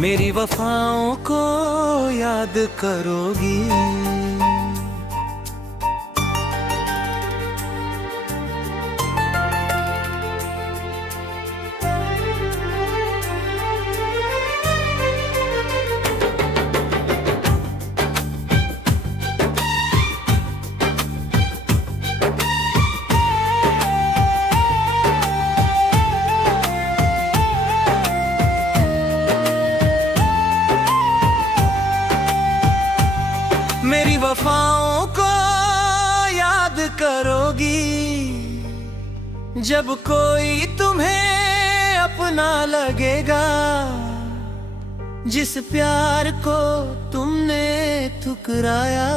मेरी वफाओं को याद करोगी। मेरी वफाओं को याद करोगी। जब कोई तुम्हें अपना लगेगा, जिस प्यार को तुमने ठुकराया,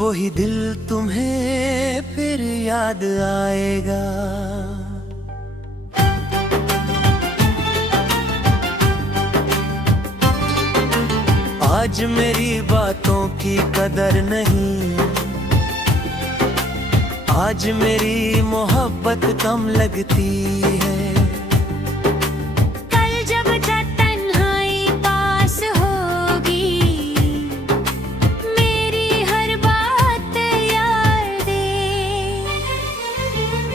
वही दिल तुम्हें फिर याद आएगा। आज मेरी बातों की कदर नहीं, आज मेरी मोहब्बत कम लगती है। कल जब तन्हाई पास होगी, मेरी हर बात याद दे।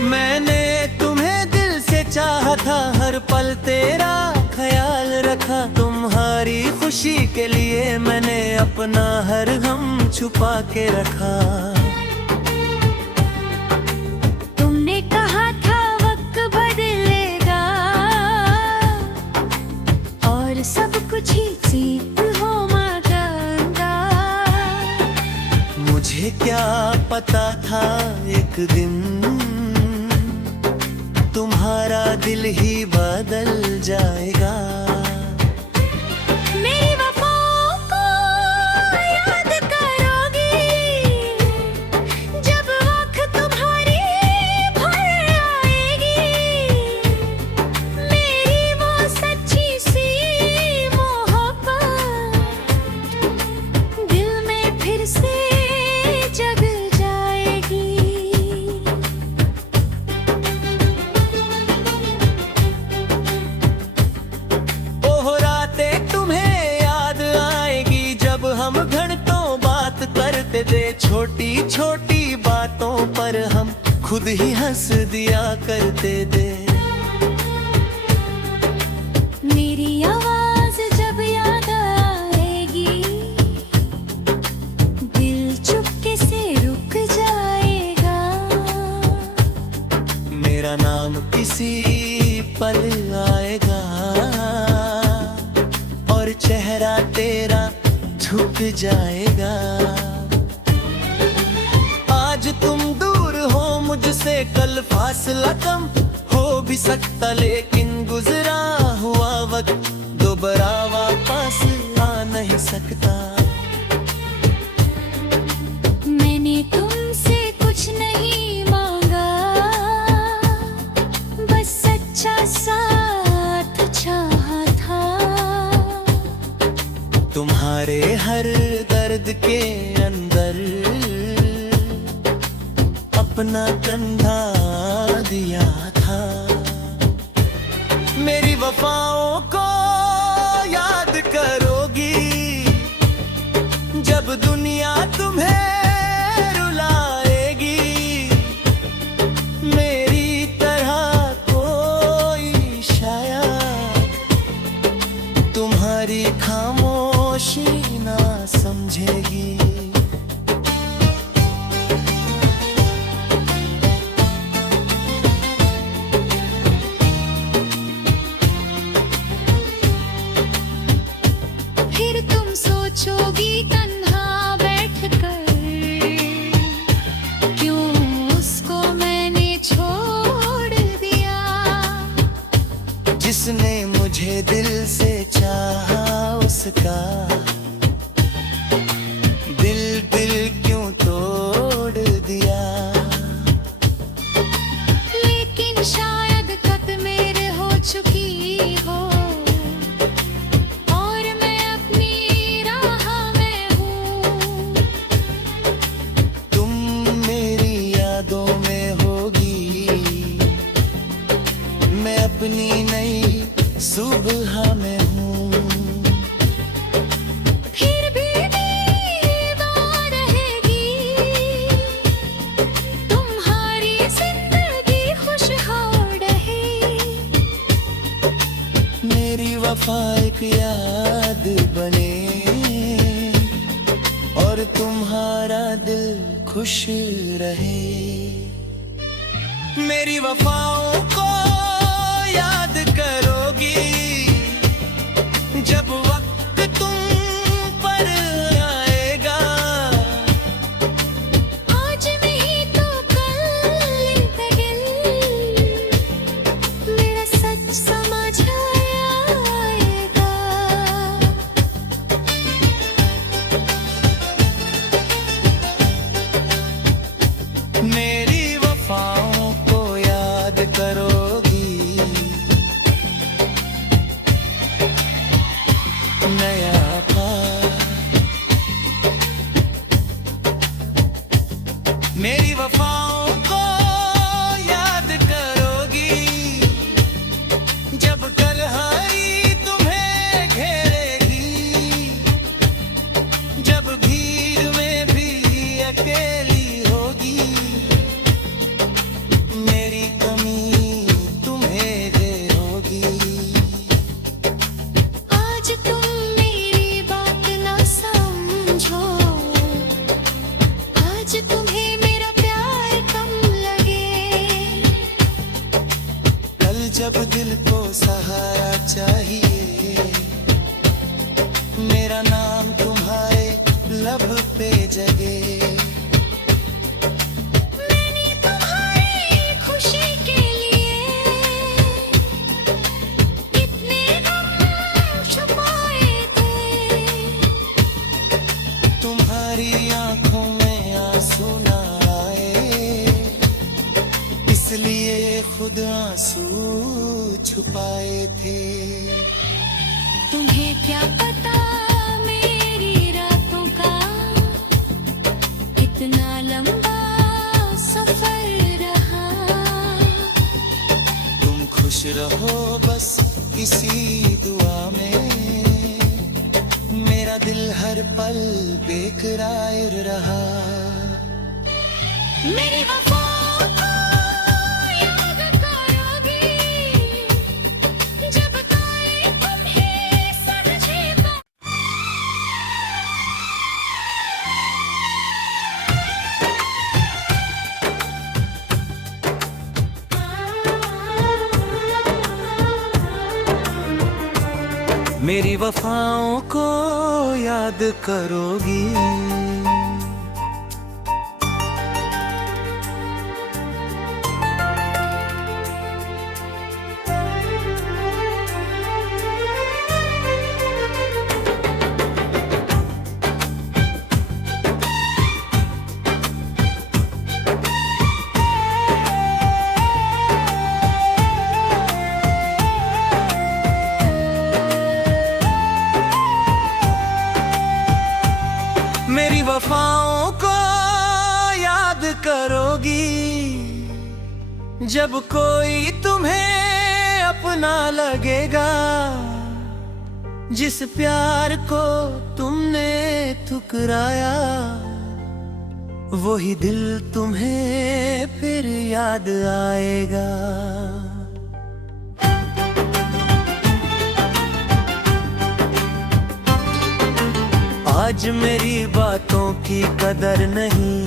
मैंने तुम्हें दिल से चाहा था, हर पल तेरा ख्याल रखा। तुम्हारी खुशी के लिए मैंने अपना हर गम छुपा के रखा। तुमने कहा था वक्त बदलेगा, और सब कुछ ही ठीक हो मांगा। मुझे क्या पता था एक दिन तुम्हारा दिल ही बदल जाएगा। मेरी वफाओं को याद करोगी। जब आँख तुम्हारी भर आएगी, मेरी वो सच्ची सी मोहब्बत दिल में फिर से जग जाएगी। हम घंटों बात करते थे, छोटी छोटी बातों पर हम खुद ही हंस दिया करते थे। मेरी आवाज जब याद आएगी, दिल चुपके से रुक जाएगा। मेरा नाम किसी पल आएगा, और चेहरा तेरा झुक जाएगा। आज तुम दूर हो मुझसे, कल फासला कम हो भी सकता, लेकिन गुजरा हुआ वक्त दोबारा वापस आ नहीं सकता। मैंने तुमसे कुछ नहीं मांगा, बस सच्चा साथ चाहा था। तुम्हारे हर दर्द के अंदर अपना कंधा दिया था। मेरी वफाओं को याद करोगी। जब दुनिया तुम्हें रुलाएगी, मेरी तरह कोई शायद तुम्हारी खामोशी ना समझेगी। फिर तुम सोचोगी तन्हा बैठकर, क्यों उसको मैंने छोड़ दिया। जिसने मुझे दिल से चाहा, उसका दिल क्यों तोड़ दिया। लेकिन शायद खत मेरे हो चुकी हो, और मैं अपनी राह में हूँ। तुम मेरी यादों में होगी, मैं अपनी नई सुबह में हूँ। बने और तुम्हारा दिल खुश रहे। मेरी वफाओं को याद करोगी जब वक्त तुम पर आएगा। आज नहीं तो कल तगिल मेरा सच समझ आएगा। मेरी वफाओं को याद करोगी नया पार। मेरी वफाओं को याद करोगी जब तन्हाई तुम्हें घेरेगी, जब भीड़ में भी अकेली होगी। मेरी कमी तुम्हें दे होगी। आज तुम मेरी बात ना समझो, आज तुम्हें मेरा प्यार कम लगे। कल जब दिल को सहारा चाहिए, मेरा नाम तुम्हारे लब पे जगे। मैंने तुम्हारी खुशी के लिए इतने गम छुपाए थे। तुम्हारी आंखों में आंसू ना आए, इसलिए खुद आंसू छुपाए थे। तुम्हें क्या पता मेरी रातों का इतना लंबा सफर रहा। तुम खुश रहो बस इसी दुआ में, मेरा दिल हर पल बेकरार रहा। मेरी वफाओं को याद करोगी जब कोई तुम्हें समझेगा। मेरी वफाओं को याद करोगी मेरी वफाओं को याद करोगी जब कोई तुम्हें अपना लगेगा। जिस प्यार को तुमने ठुकराया, वही दिल तुम्हें फिर याद आएगा। आज मेरी बातों की कदर नहीं,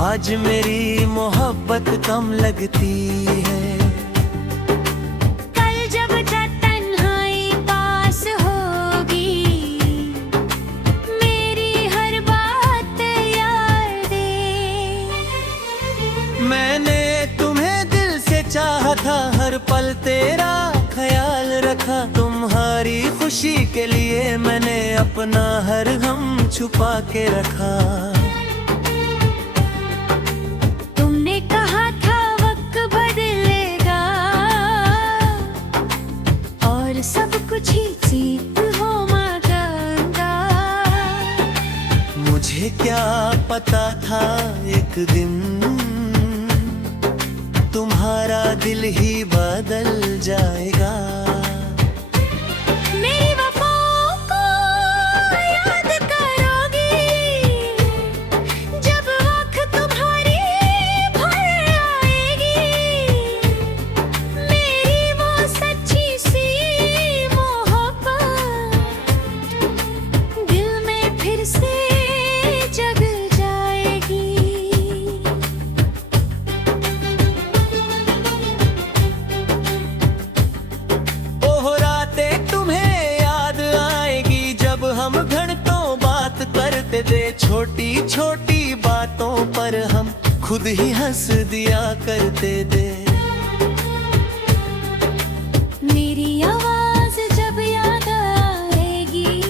आज मेरी मोहब्बत कम लगती है। कल जब तन्हाई पास होगी, मेरी हर बात याद दे। मैंने तुम्हें दिल से चाहा था, हर पल तेरा ख्याल रखा। तुम्हारी खुशी के लिए मैंने अपना हर गम छुपा के रखा। तुमने कहा था वक्त बदलेगा और सब कुछ ही ठीक हो मगंगा। मुझे क्या पता था एक दिन तुम्हारा दिल ही बदल जाएगा। मेरी वफाओं को याद करोगी जब वक्त तुम्हारी भर आएगी। मेरी वो सच्ची सी मोहब्बत छोटी छोटी बातों पर हम खुद ही हंस दिया करते थे। मेरी आवाज जब याद आएगी,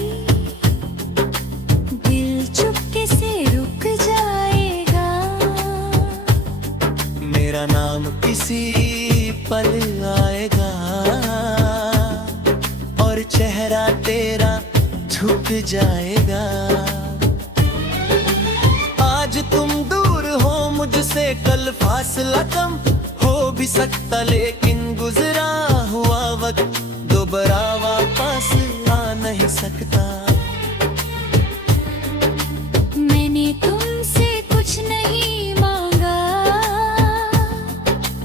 दिल चुपके से रुक जाएगा। मेरा नाम किसी पल आएगा और चेहरा तेरा झुक जाएगा। आज तुम दूर हो मुझसे, कल फासला कम हो भी सकता, लेकिन गुजरा हुआ वक्त दोबारा वापस आ नहीं सकता। मैंने तुमसे कुछ नहीं मांगा,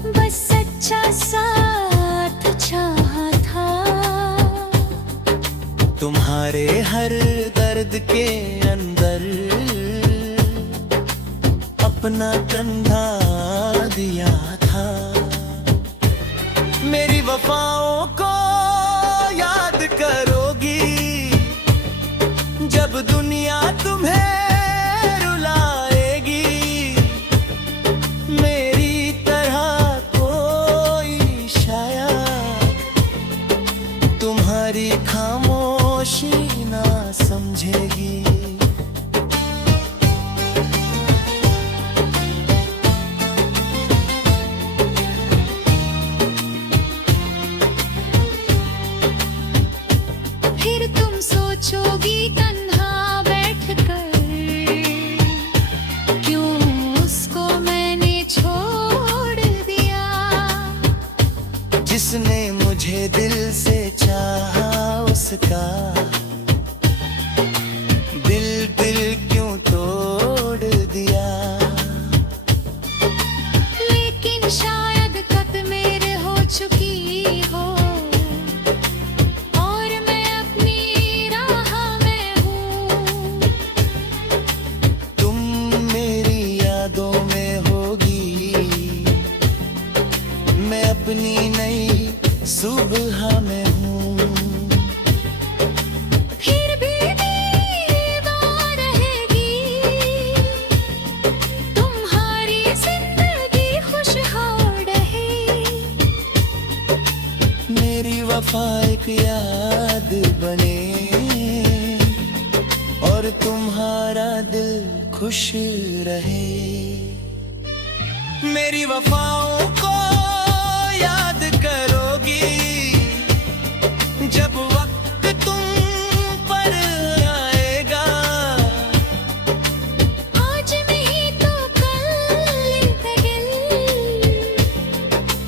बस सच्चा साथ चाहा था। तुम्हारे हर दर्द के अंदर अपना कंधा दिया था। मेरी वफाओं को याद करोगी, जब दुनिया तुम्हें रुलाएगी। मेरी तरह कोई शायद तुम्हारी खामोशी ना समझेगी। फिर तुम सोचोगी तन्हा बैठकर, क्यों उसको मैंने छोड़ दिया। जिसने मुझे दिल से चाहा उसका दिल क्यों तोड़ दिया। लेकिन शायद खत मेरे हो चुकी हो, और मैं अपनी राह में हूँ। तुम मेरी यादों में होगी, मैं अपनी नई सुबह में हूँ। फिर भी दीवार रहेगी, तुम्हारी जिंदगी खुशहाल रहे। मेरी वफा एक याद बने और तुम्हारा दिल खुश रहे। मेरी वफाओं को याद करोगी, जब वक्त तुम पर आएगा। आज नहीं तो कल दिल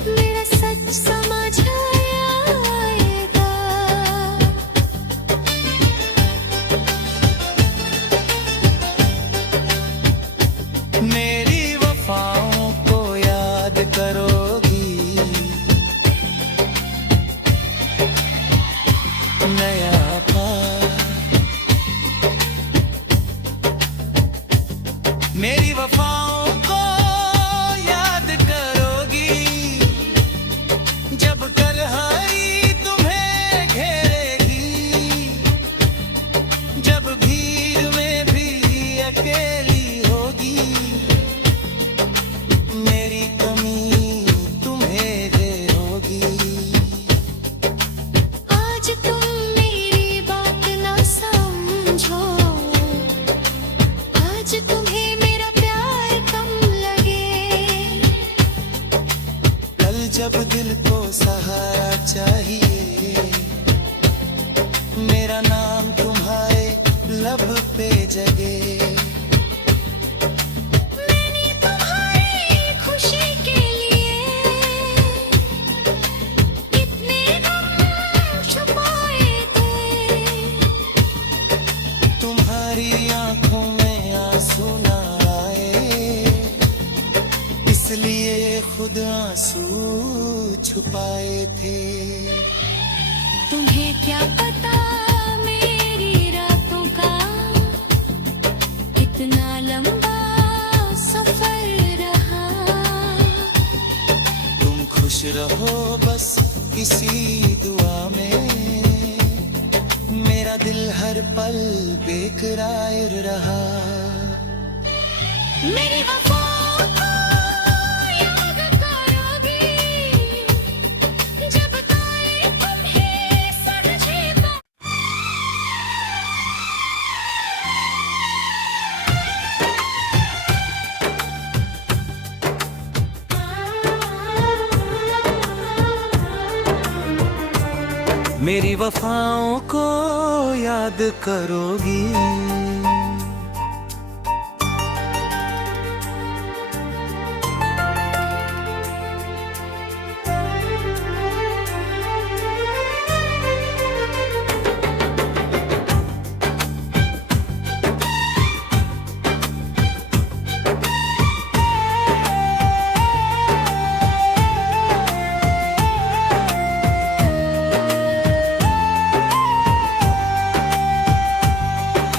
मेरा सच समझ आएगा। मेरी वफाओं को याद करोगी, नया मेरी वफाओं को याद करोगी, जब तन्हाई तुम्हें घेरेगी। जब भीड़ में भी अकेली होगी, मेरी कमी तुम्हें घेरोगी। आज तुम मेरी बात ना समझो, आज तुम्हें मेरा प्यार कम लगे। कल जब दिल को सहारा चाहिए, मेरा नाम तुम्हारे लब पे जगे। मैंने तुम्हारी खुशी के लिए इतने गम छुपाए थे। तुम्हारी आंखों में आंसू ना आए, इसलिए खुद आंसू छुपाए थे। तुम्हें क्या पता मेरी रातों का इतना लंबा सफर रहा। तुम खुश रहो बस इसी दुआ में, मेरा दिल हर पल बेकरार रहा। मेरी वफाओं को याद करोगी जब कोई तुम्हें समझेगा। मेरी वफाओं को याद करोगी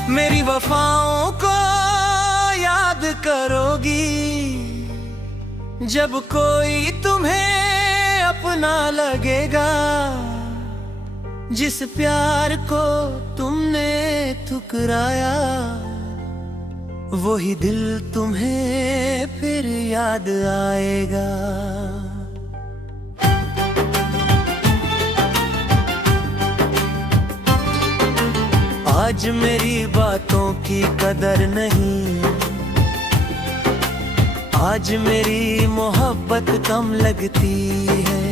मेरी वफाओं को याद करोगी जब कोई तुम्हें अपना लगेगा। जिस प्यार को तुमने ठुकराया वही दिल तुम्हें फिर याद आएगा। आज मेरी बातों की कदर नहीं, आज मेरी मोहब्बत कम लगती है।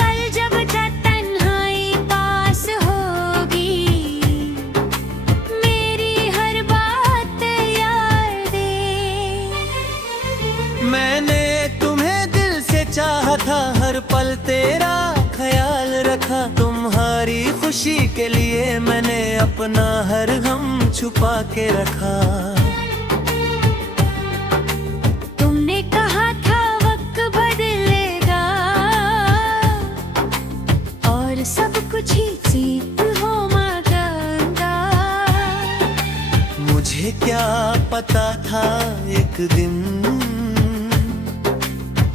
कल जब तन्हाई पास होगी मेरी हर बात याद दे। मैंने तुम्हें दिल से चाहा था, हर पल तेरा ख्याल रखा। तुम्हारी खुशी के लिए मैंने अपना हर गम छुपा के रखा। तुमने कहा था वक्त बदलेगा और सब कुछ ही ठीक हो मांगा। मुझे क्या पता था एक दिन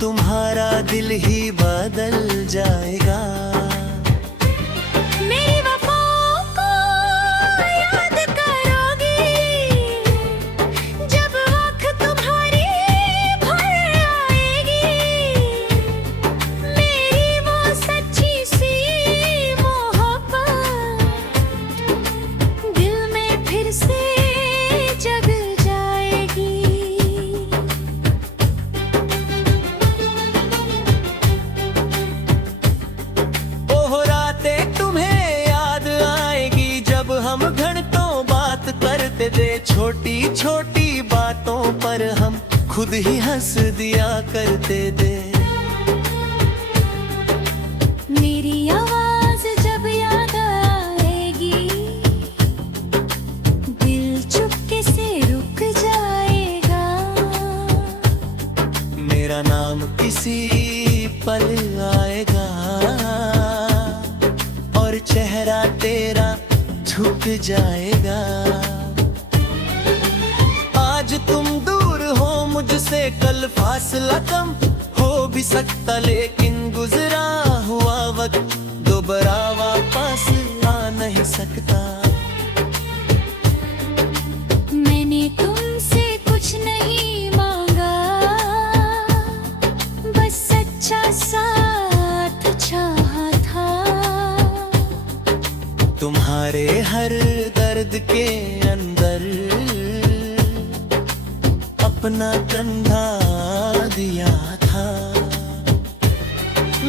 तुम्हारा दिल ही बदल जाएगा। मेरी वफाओं को याद करोगी जब आँख तुम्हारी भर आएगी। मेरी वो सच्ची सी मोहब्बत दिल में फिर से जग जाएगी। हम घंटों बात करते थे, छोटी छोटी बातों पर हम खुद ही हंस दिया करते थे। मेरी आवाज जब याद आएगी दिल चुपके से रुक जाएगा। मेरा नाम किसी पल आएगा और चेहरा तेरा छुप जाएगा। आज तुम दूर हो मुझसे, कल फासला कम हो भी सकता, लेकिन गुजरा हुआ वक्त दोबारा वापस आ नहीं सकता। मैंने तुमसे कुछ नहीं मांगा, बस सच्चा साथ चाहा था। तुम्हारे हर दर्द के अंदर अपना कंधा दिया था।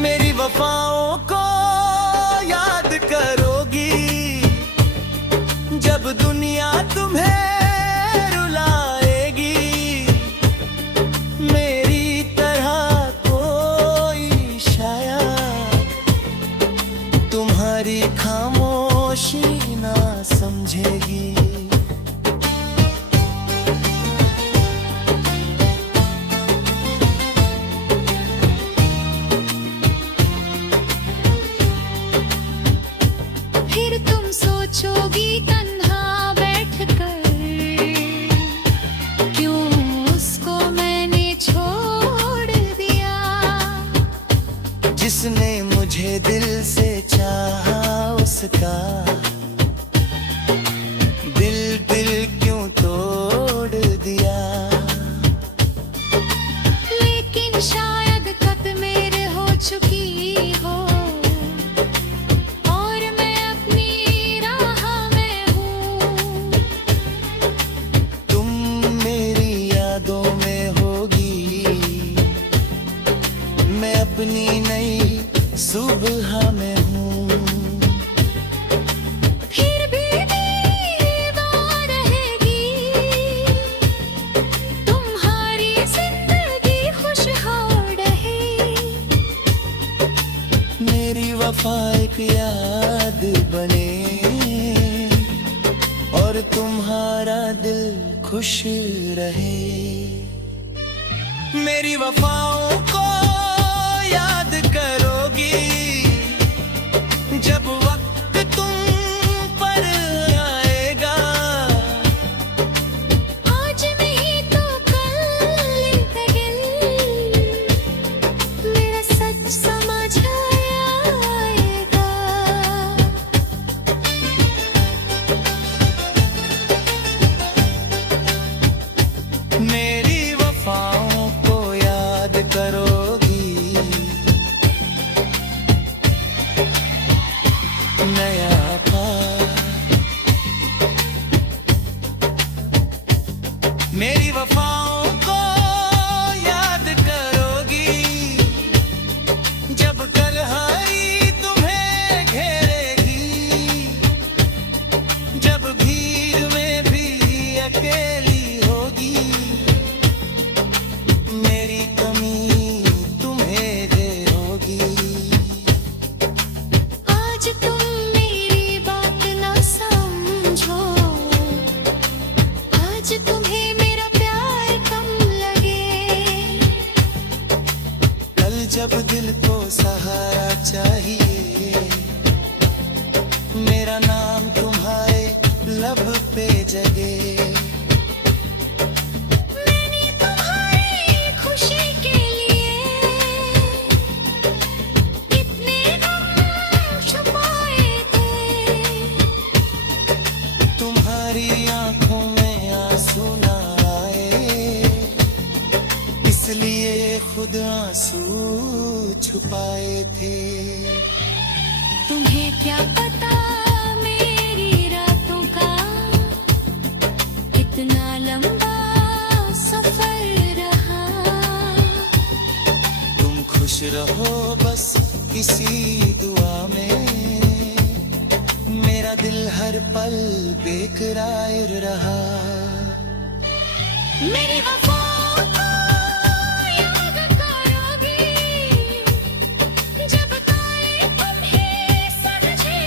मेरी वफाओं को याद करोगी जब दुनिया तुम्हें रुलाएगी। मेरी तरह कोई शायद तुम्हारी खामोशी ना समझेगी। फिर तुम सोचोगी तन्हा बैठकर, क्यों उसको मैंने छोड़ दिया। जिसने मुझे दिल से चाहा उसका दिल क्यों तोड़ दिया। बने और तुम्हारा दिल खुश रहे। मेरी वफाओं को याद करोगी जब वक्त तुम पर आएगा। आज नहीं तो कल इंतगिल मेरा सच समझ आएगा। मेरी वफाओं को याद करोगी नया पार। मेरी वफाओं को याद करोगी जब तन्हाई तुम्हें घेरेगी। जब भीड़ में भी अकेली होगी मेरी कमी तुम्हें देर होगी। आज तुम मेरी बात ना समझो, आज तुम्हें मेरा प्यार कम लगे। कल जब दिल को सहारा चाहिए मेरा नाम तुम्हारे लब पे जगे। मैंने तुम्हारी खुशी के लिए इतने गम छुपाए थे। तुम्हारी आंखों में आंसू ना आए इसलिए खुद आंसू छुपाए थे। तुम्हें क्या पता मेरी रातों का इतना लंबा सफर रहा। तुम खुश रहो बस इसी दुआ में मेरा दिल हर पल बेकरार रहा। मेरी वफाओं को याद करोगी जब तारे तुम्हें समझे।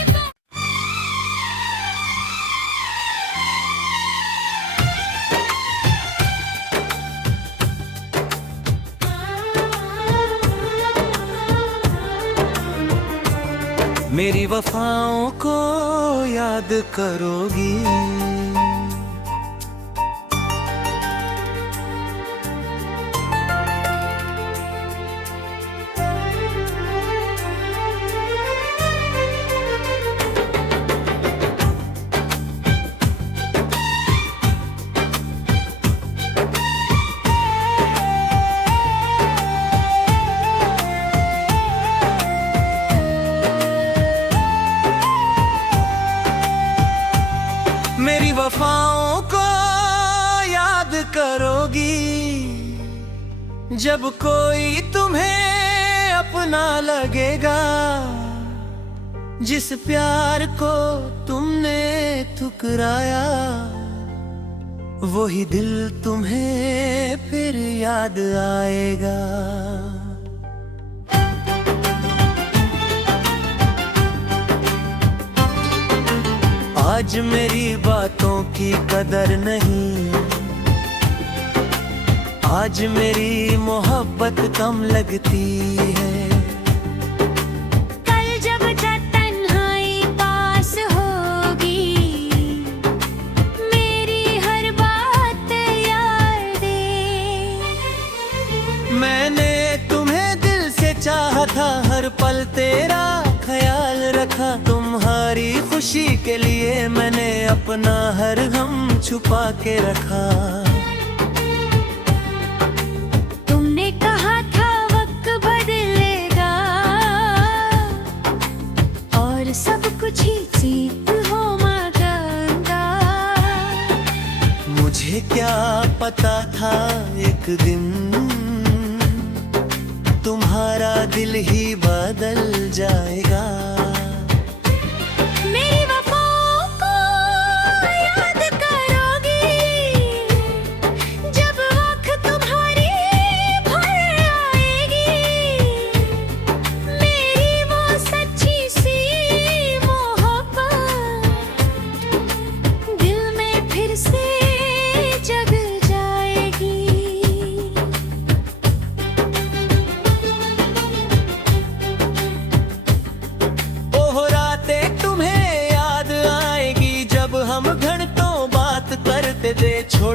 मेरी वफाओं को याद करोगी मेरी वफाओं को याद करोगी जब कोई तुम्हें अपना लगेगा। जिस प्यार को तुमने ठुकराया वही दिल तुम्हें फिर याद आएगा। आज मेरी बातों की कदर नहीं, आज मेरी मोहब्बत कम लगती है। कल जब तन्हाई पास होगी मेरी हर बात याद दे। मैंने तुम्हें दिल से चाहा था, हर पल तेरा ख्याल रखा। तुम्हारी खुशी के लिए मैंने अपना हर गम छुपा के रखा। तुमने कहा था वक्त बदलेगा और सब कुछ ही ठीक हो मगंगा। मुझे क्या पता था एक दिन तुम्हारा दिल ही बदल जाएगा। मेरी वफाओं को याद करोगी जब वक्त तुम्हारी भर आएगी। मेरी वो सच्ची सी मोहब्बत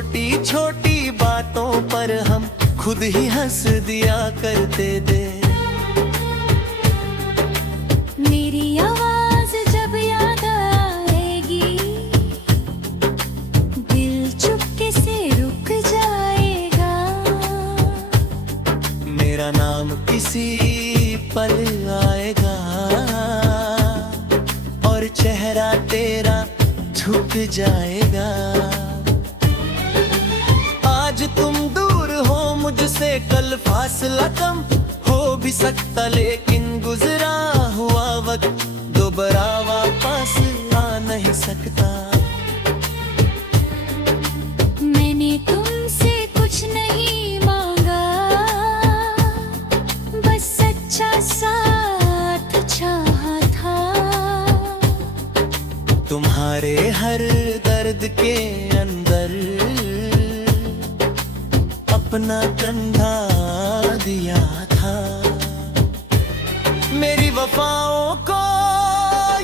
छोटी छोटी बातों पर हम खुद ही हंस दिया करते थे। मेरी आवाज जब याद आएगी, दिल चुपके से रुक जाएगा। मेरा नाम किसी पल आएगा और चेहरा तेरा झुक जाएगा। आज तुम दूर हो मुझसे, कल फासला कम हो भी सकता, लेकिन गुजरा हुआ वक्त दोबारा वापस आ नहीं सकता। मैंने तुमसे कुछ नहीं मांगा, बस सच्चा साथ चाहा था। तुम्हारे हर दर्द के अंदर अपना कंधा दिया था। मेरी वफाओं को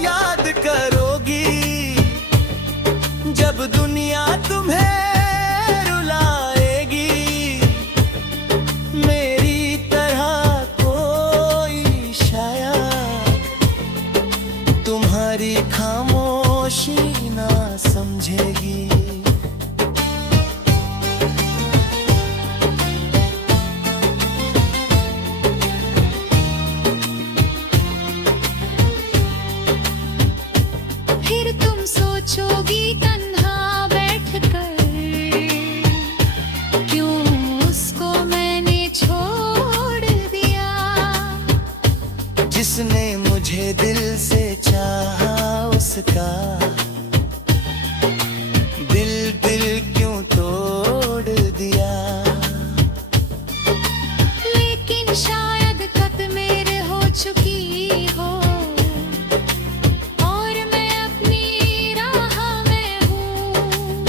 याद करोगी, जब दुनिया तुम्हें रुलाएगी। मेरी तरह कोई शायद तुम्हारी खामोशी ना समझेगी। फिर तुम सोचोगी तन्हा बैठकर, क्यों उसको मैंने छोड़ दिया। जिसने मुझे दिल से चाहा उसका दिल क्यों तोड़ दिया। लेकिन शायद खत मेरे हो चुकी हो, और मैं अपनी राह में हूँ।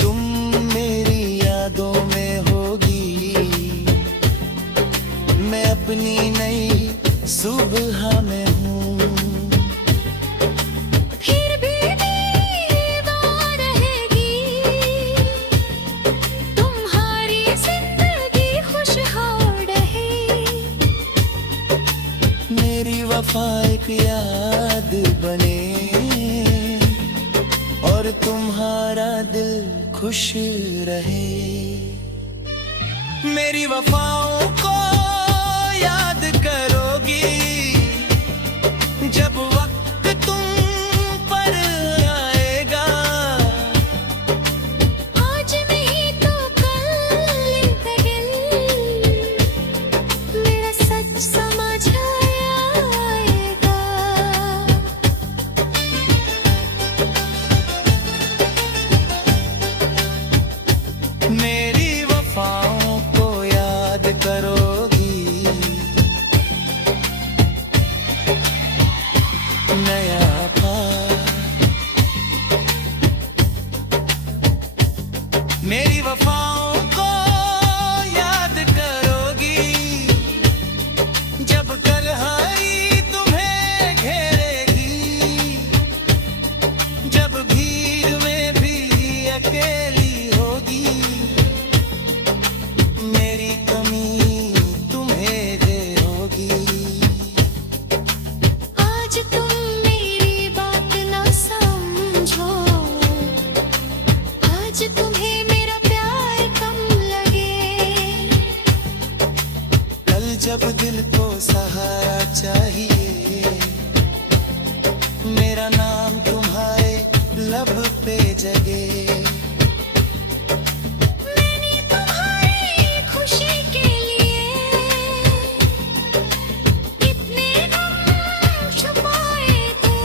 तुम मेरी यादों में होगी, मैं अपनी नई सुबह में हूँ। फिर भी दीवार रहेगी, तुम्हारी जिंदगी खुशहाल रहे। मेरी वफा एक याद बने और तुम्हारा दिल खुश रहे। मेरी वफाओं को याद करोगी, जब वक्त तुम पर आएगा। आज नहीं तो कल इंतकिल, मेरा सच समझ आएगा। मेरी वफाओं को याद करोगी, नया पार। मेरी वफाओं को याद करोगी, जब तन्हाई तुम्हें घेरेगी। जब भीड़ में भी अकेली होगी, मेरी कमी तुम्हें दे होगी। आज तुम मेरी बात ना समझो, आज तुम्हें मेरा प्यार कम लगे। कल जब दिल को सहारा चाहिए, मेरा नाम तुम्हारे लब पे जगे। मैंने तुम्हारी खुशी के लिए इतने गम छुपाए थे।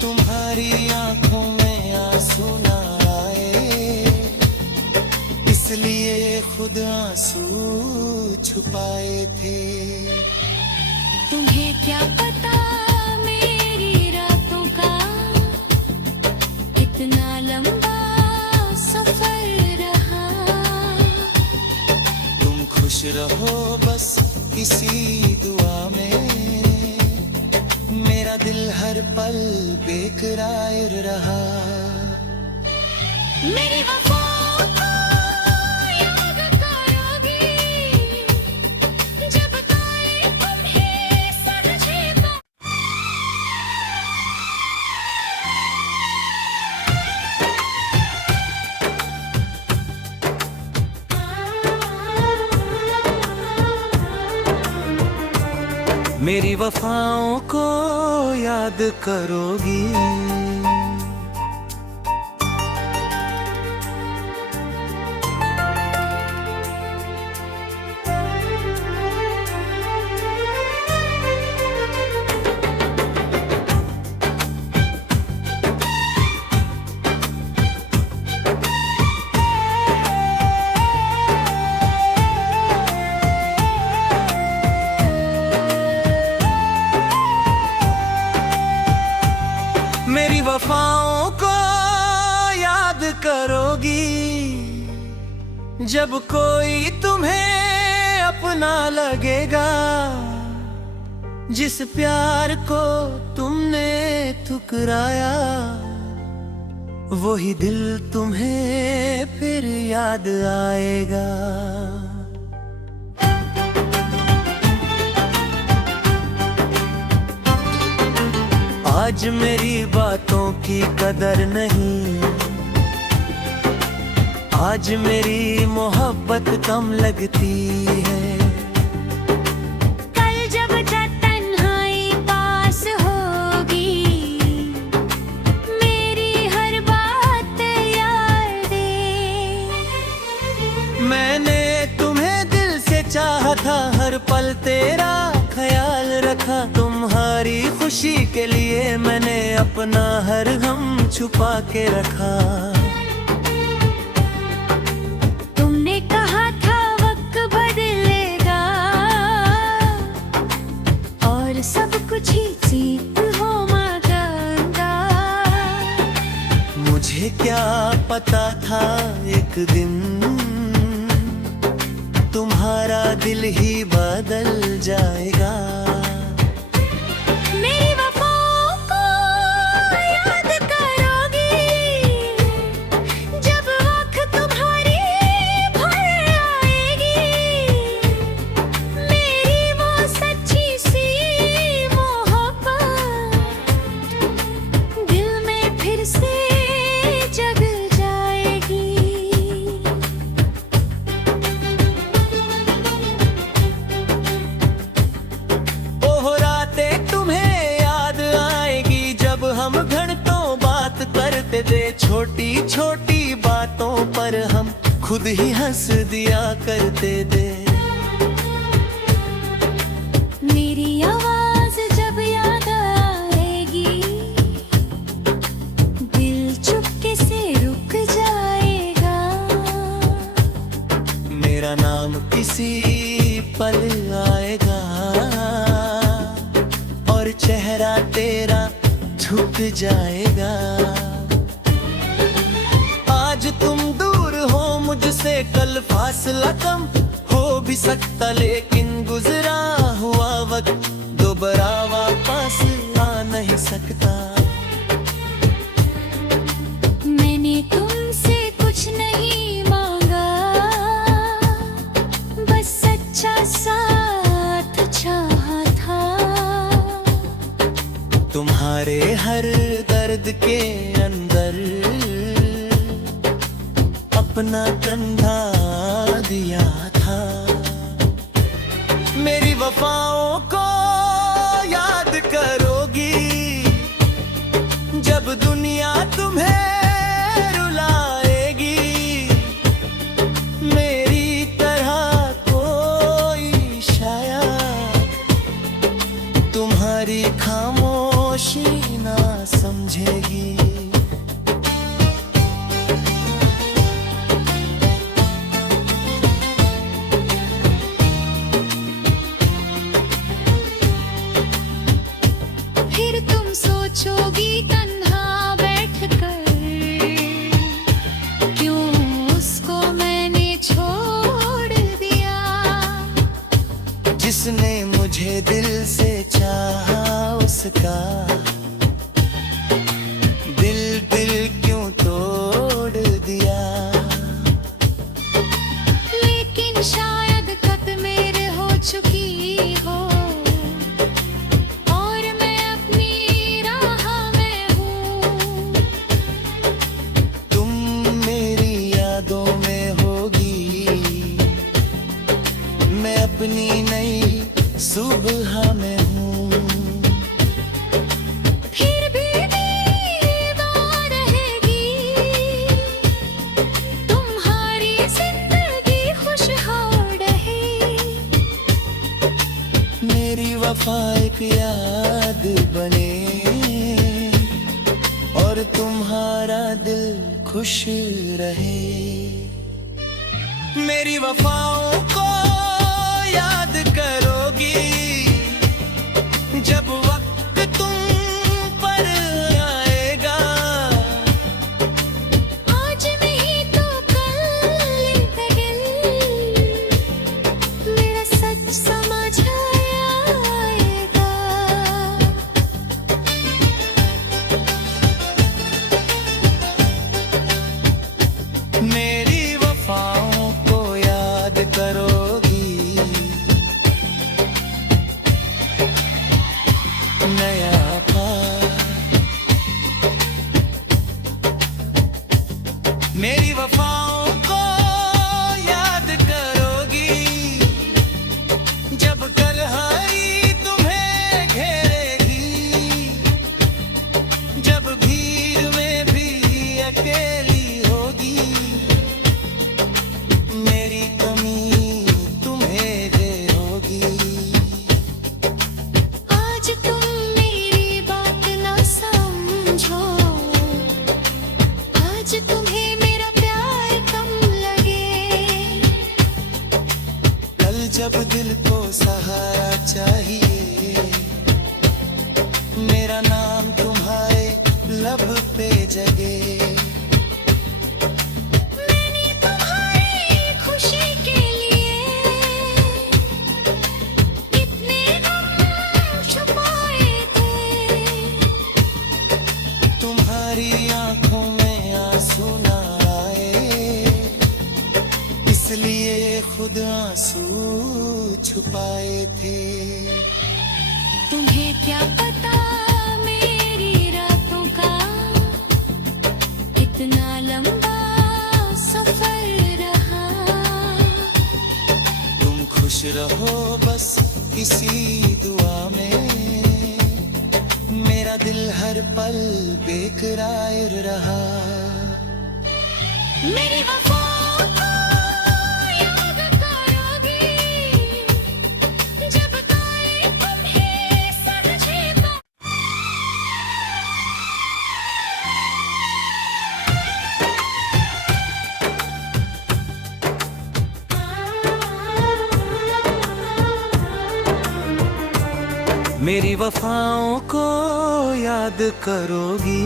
तुम्हारी आंखों में आंसू ना आए, इसलिए खुद आंसू छुपाए थे। तुम्हें क्या पता मेरी रातों का इतना लंबा सफर रहा। तुम खुश रहो बस इसी दुआ में, मेरा दिल हर पल बेकरार रहा। मेरी वफाओं को याद करोगी जब कोई तुम्हें समझेगा। मेरी वफाओं को याद करोगी मेरी वफाओं को याद करोगी जब कोई तुम्हें अपना लगेगा। जिस प्यार को तुमने ठुकराया वही दिल तुम्हें फिर याद आएगा। आज मेरी बातों की कदर नहीं, आज मेरी मोहब्बत कम लगती है। कल जब तन्हाई पास होगी मेरी हर बात याद दे। मैंने तुम्हें दिल से चाहा था, हर पल तेरा ख्याल रखा। तुम्हारी खुशी के लिए मैंने अपना हर गम छुपा के रखा। तुमने कहा था वक्त बदलेगा और सब कुछ ही ठीक हो मांगा। मुझे क्या पता था एक दिन तुम्हारा दिल ही बदल जाएगा। मेरी वफाओं को याद करोगी जब आँख तुम्हारी भर आएगी। मेरी वो सच्ची सी मोहब्बत दिल में फिर से जग जाएगी। हम घंटों बात करते थे, छोटी छोटी बातों पर हम खुद ही हंस दिया करते थे। मेरी आवाज जब याद आएगी दिल चुपके से रुक जाएगा। मेरा नाम किसी पल आएगा और चेहरा तेरा झुक जाएगा। आज तुम दूर हो मुझसे, कल फासला कम हो भी सकता, लेकिन गुजरा हुआ वक्त दोबारा वापस आ नहीं सकता। मैंने तुमसे कुछ नहीं मांगा, बस सच्चा साथ चाहा था। तुम्हारे हर दर्द के अंदर अपना कंधा दिया था। मेरी वफाओं को याद करोगी जब दुनिया तुम्हें रुलाएगी। मेरी तरह कोई शायद तुम्हारी खामोशी ना समझेगी। फिर तुम सोचोगी तन्हा बैठकर, क्यों उसको मैंने छोड़ दिया। जिसने मुझे दिल से चाहा उसका दिल क्यों तोड़ दिया। बने और तुम्हारा दिल खुश रहे। मेरी वफाओं को याद करोगी जब वक्त तुम पर आएगा। आज नहीं तो कल तगिल मेरा सच समझ आएगा। मेरी वफाओं को याद करोगी नया पार। मेरी वफाओं को याद करोगी जब तन्हाई तुम्हें घेरेगी। जब भीड़ में भी अकेली होगी मेरी कमी तुम्हें दे होगी। आज तुम मेरी बात ना समझो, आज तुम्हें मेरा प्यार कम लगे। कल जब दिल को सहारा चाहिए मेरा नाम तुम्हारे लब पे जगे। मैंने तुम्हारी खुशी के लिए इतने गम छुपाए थे। तुम्हारी आंखों में आंसू ना आए इसलिए खुद आंसू छुपाए थे। तुम्हें क्या पता मेरी रातों का इतना लंबा सफर रहा। तुम खुश रहो बस इसी दुआ में मेरा दिल हर पल बेकरार रहा। मेरी वफाओं को याद करोगी जब कोई तुम्हें समझेगा। मेरी वफाओं को याद करोगी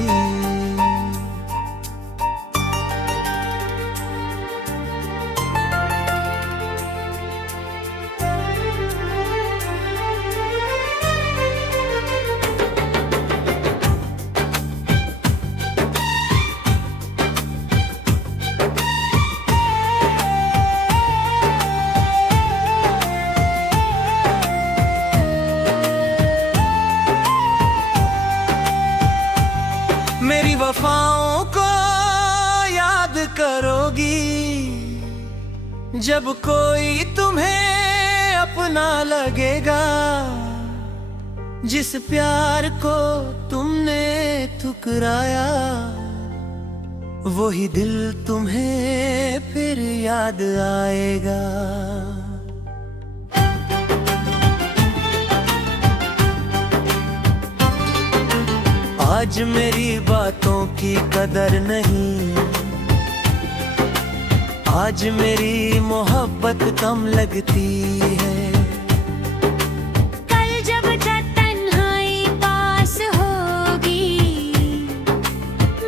मेरी वफाओं को याद करोगी जब कोई तुम्हें अपना लगेगा। जिस प्यार को तुमने ठुकराया वही दिल तुम्हें फिर याद आएगा। आज मेरी बातों की कदर नहीं, आज मेरी मोहब्बत कम लगती है। कल जब तन्हाई पास होगी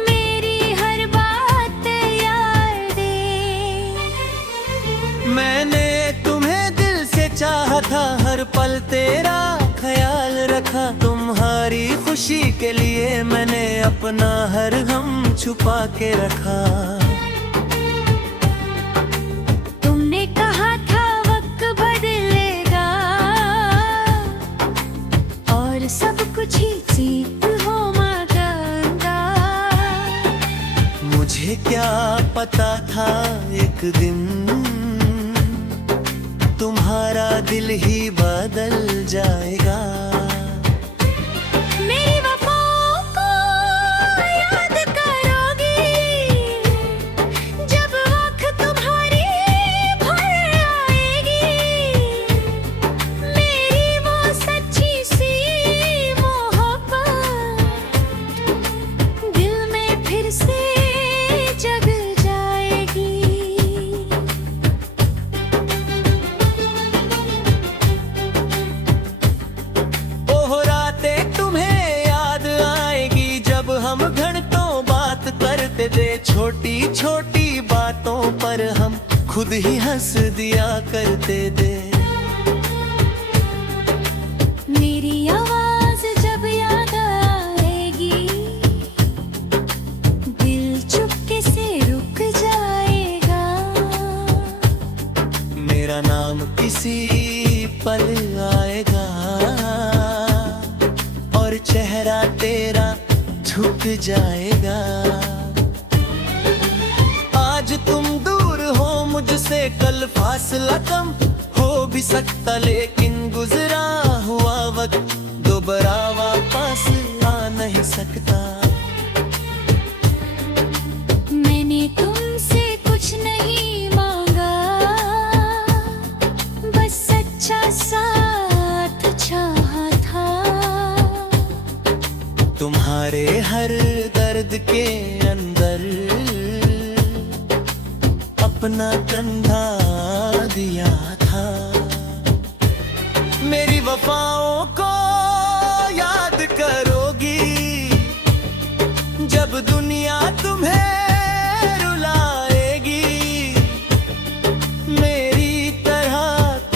मेरी हर बात याद दे। मैंने तुम्हें दिल से चाहा था, हर पल तेरा ख्याल रखा। तुम्हारी खुशी के लिए मैंने अपना हर गम छुपा के रखा। तुमने कहा था वक्त बदलेगा और सब कुछ ही ठीक हो मगंगा। मुझे क्या पता था एक दिन तुम्हारा दिल ही बदल जाएगा। मेरी वफाओं को याद करोगी जब आँख तुम्हारी भर आएगी। मेरी वो सच्ची सी मोहब्बत खुद ही हंस दिया करते थे। मेरी आवाज जब याद आएगी, दिल चुपके से रुक जाएगा। मेरा नाम किसी पल आएगा और चेहरा तेरा झुक जाएगा। आज तुम दूर हो मुझसे, कल फासला कम हो भी सकता, लेकिन गुजरा हुआ वक्त दोबारा वापस आ नहीं सकता। मैंने तुमसे कुछ नहीं मांगा, बस सच्चा साथ चाहा था। तुम्हारे हर दर्द के अंदर अपना कंधा दिया था। मेरी वफाओं को याद करोगी, जब दुनिया तुम्हें रुलाएगी। मेरी तरह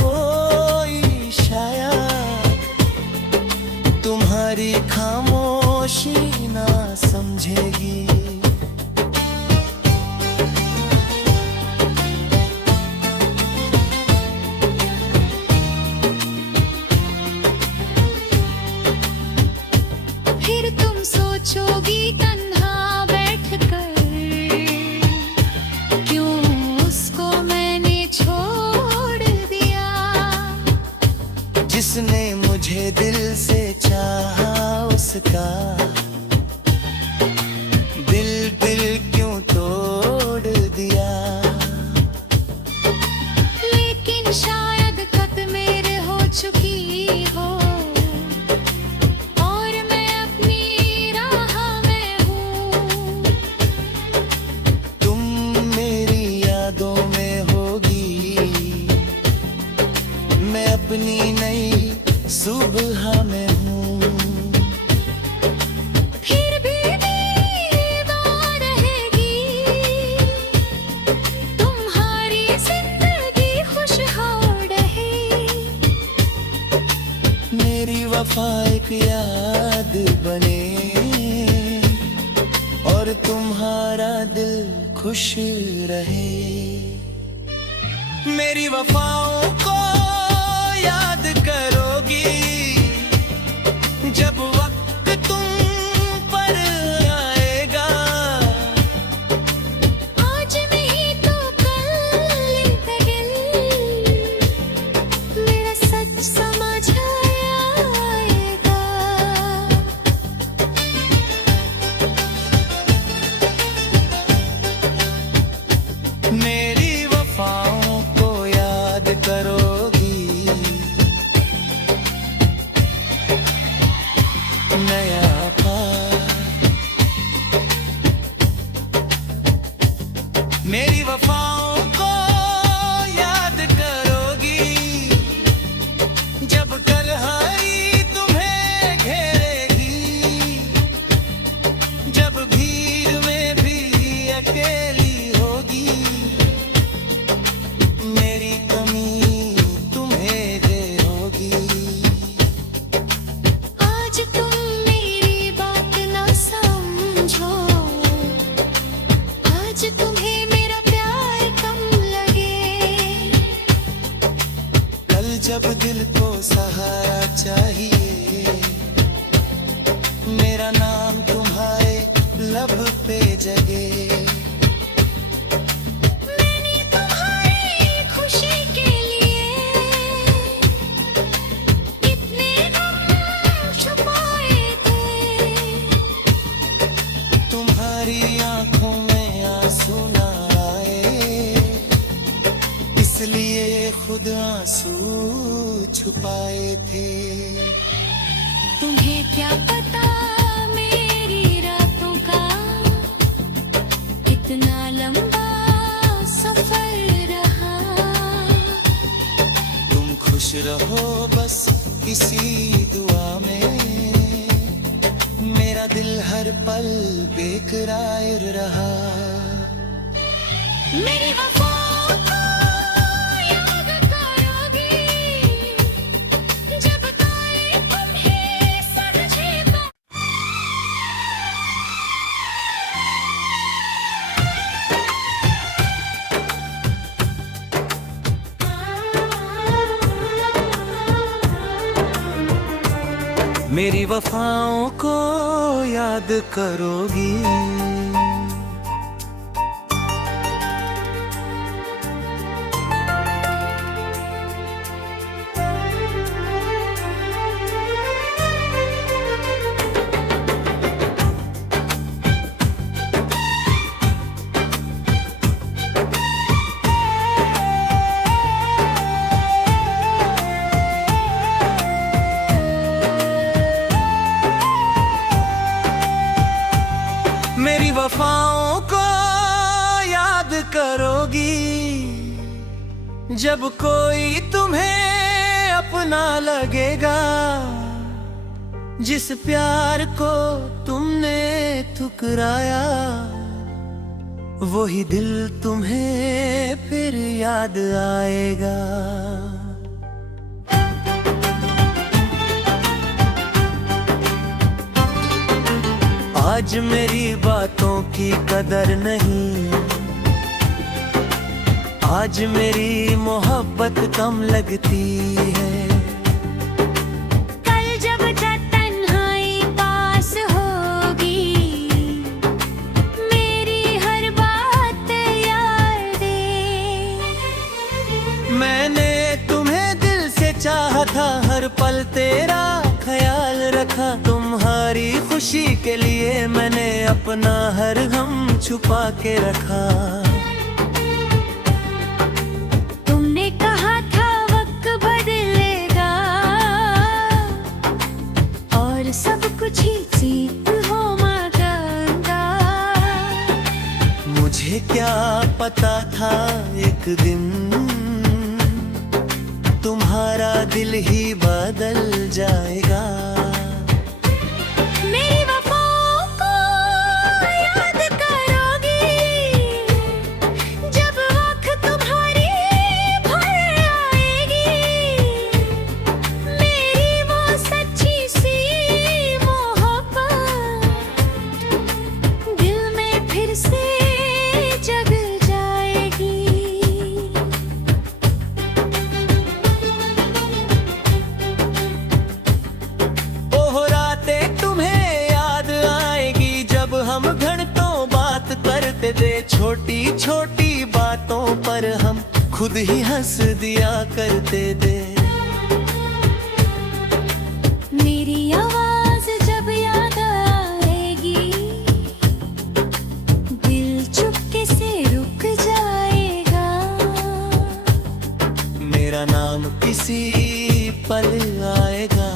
कोई शायद तुम्हारी खामोशी ना समझेगी। फिर तुम सोचोगी तन्हा बैठकर, क्यों उसको मैंने छोड़ दिया। जिसने मुझे दिल से चाहा उसका दिल क्यों तोड़ दिया। लेकिन शायद खत मेरे हो चुकी हो, और मैं अपनी राह में हूँ। तुम मेरी यादों में होगी, मैं अपनी नई सुबह में हूँ। फिर भी मेरी बात रहेगी, तुम्हारी जिंदगी खुशहाल रहे। मेरी वफा एक याद बने और तुम्हारा दिल खुश रहे। मेरी वफाओं को याद करोगी, जब वक्त तुम पर आएगा। आज नहीं तो कल इंतगिल, मेरा सच समझ आएगा। मेरी वफाओं को याद करोगी, नया पार। मेरी वफाओं को याद करोगी, जब तन्हाई तुम्हें घेरेगी। जब भीड़ में भी अकेली होगी, मेरी कमी तुम्हें दे होगी। आज तुम मेरी बात ना समझो, आज तुम्हें मेरा प्यार कम लगे। कल जब दिल को सहारा चाहिए, मेरा नाम तुम्हारे लब पे जगे। मैंने तुम्हारी खुशी के लिए इतने गम छुपाए थे। तुम्हारी आंखों में आंसू ना आए, इसलिए खुद आंसू छुपाए थे। तुम्हें क्या पता मेरी रातों का इतना लंबा सफर रहा। तुम खुश रहो बस इसी दुआ में, मेरा दिल हर पल बेकरार रहा। मेरी वफा को मेरी वफाओं को याद करोगी। मेरी वफाओं को याद करोगी। जब कोई तुम्हें अपना लगेगा, जिस प्यार को तुमने ठुकराया, वही दिल तुम्हें फिर याद आएगा। आज मेरी बातों की कदर नहीं, आज मेरी मोहब्बत कम लगती है। कल जब तन्हाई पास होगी, मेरी हर बात याद दे। मैंने तुम्हें दिल से चाहा था, हर पल तेरा ख्याल रखा। तुम्हारी खुशी के लिए मैंने अपना हर गम छुपा के रखा। तुमने कहा था वक्त बदलेगा, और सब कुछ ही ठीक हो मांगा। मुझे क्या पता था एक दिन तुम्हारा दिल ही बदल जाएगा। मेरी वफाओं को याद करोगी, जब आँख तुम्हारी भर आएगी। मेरी वो सच्ची सी मोहब्बत दिल में फिर से जग जाएगी। हम घंटों बात करते थे, छोटी छोटी बातों पर हम खुद ही हंस दिया करते थे। मेरी आवाज जब याद आएगी, दिल चुपके से रुक जाएगा। मेरा नाम किसी पल आएगा,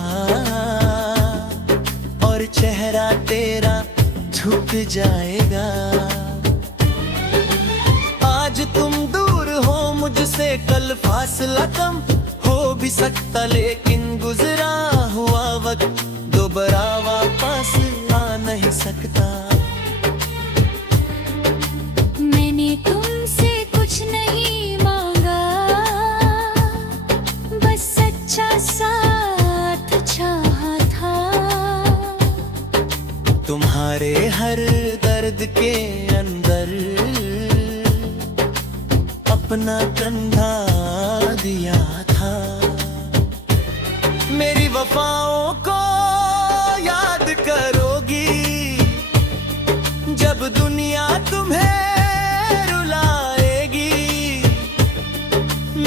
और चेहरा तेरा झुक जाएगा। आज तुम दूर हो मुझसे, कल फासला कम हो भी सकता, लेकिन गुजरा हुआ वक्त दोबारा वापस आ नहीं सकता। मैंने तुमसे कुछ नहीं मांगा, बस सच्चा साथ चाहा था। तुम्हारे हर दर्द के अंदर अपना कंधा दिया था। मेरी वफाओं को याद करोगी, जब दुनिया तुम्हें रुलाएगी।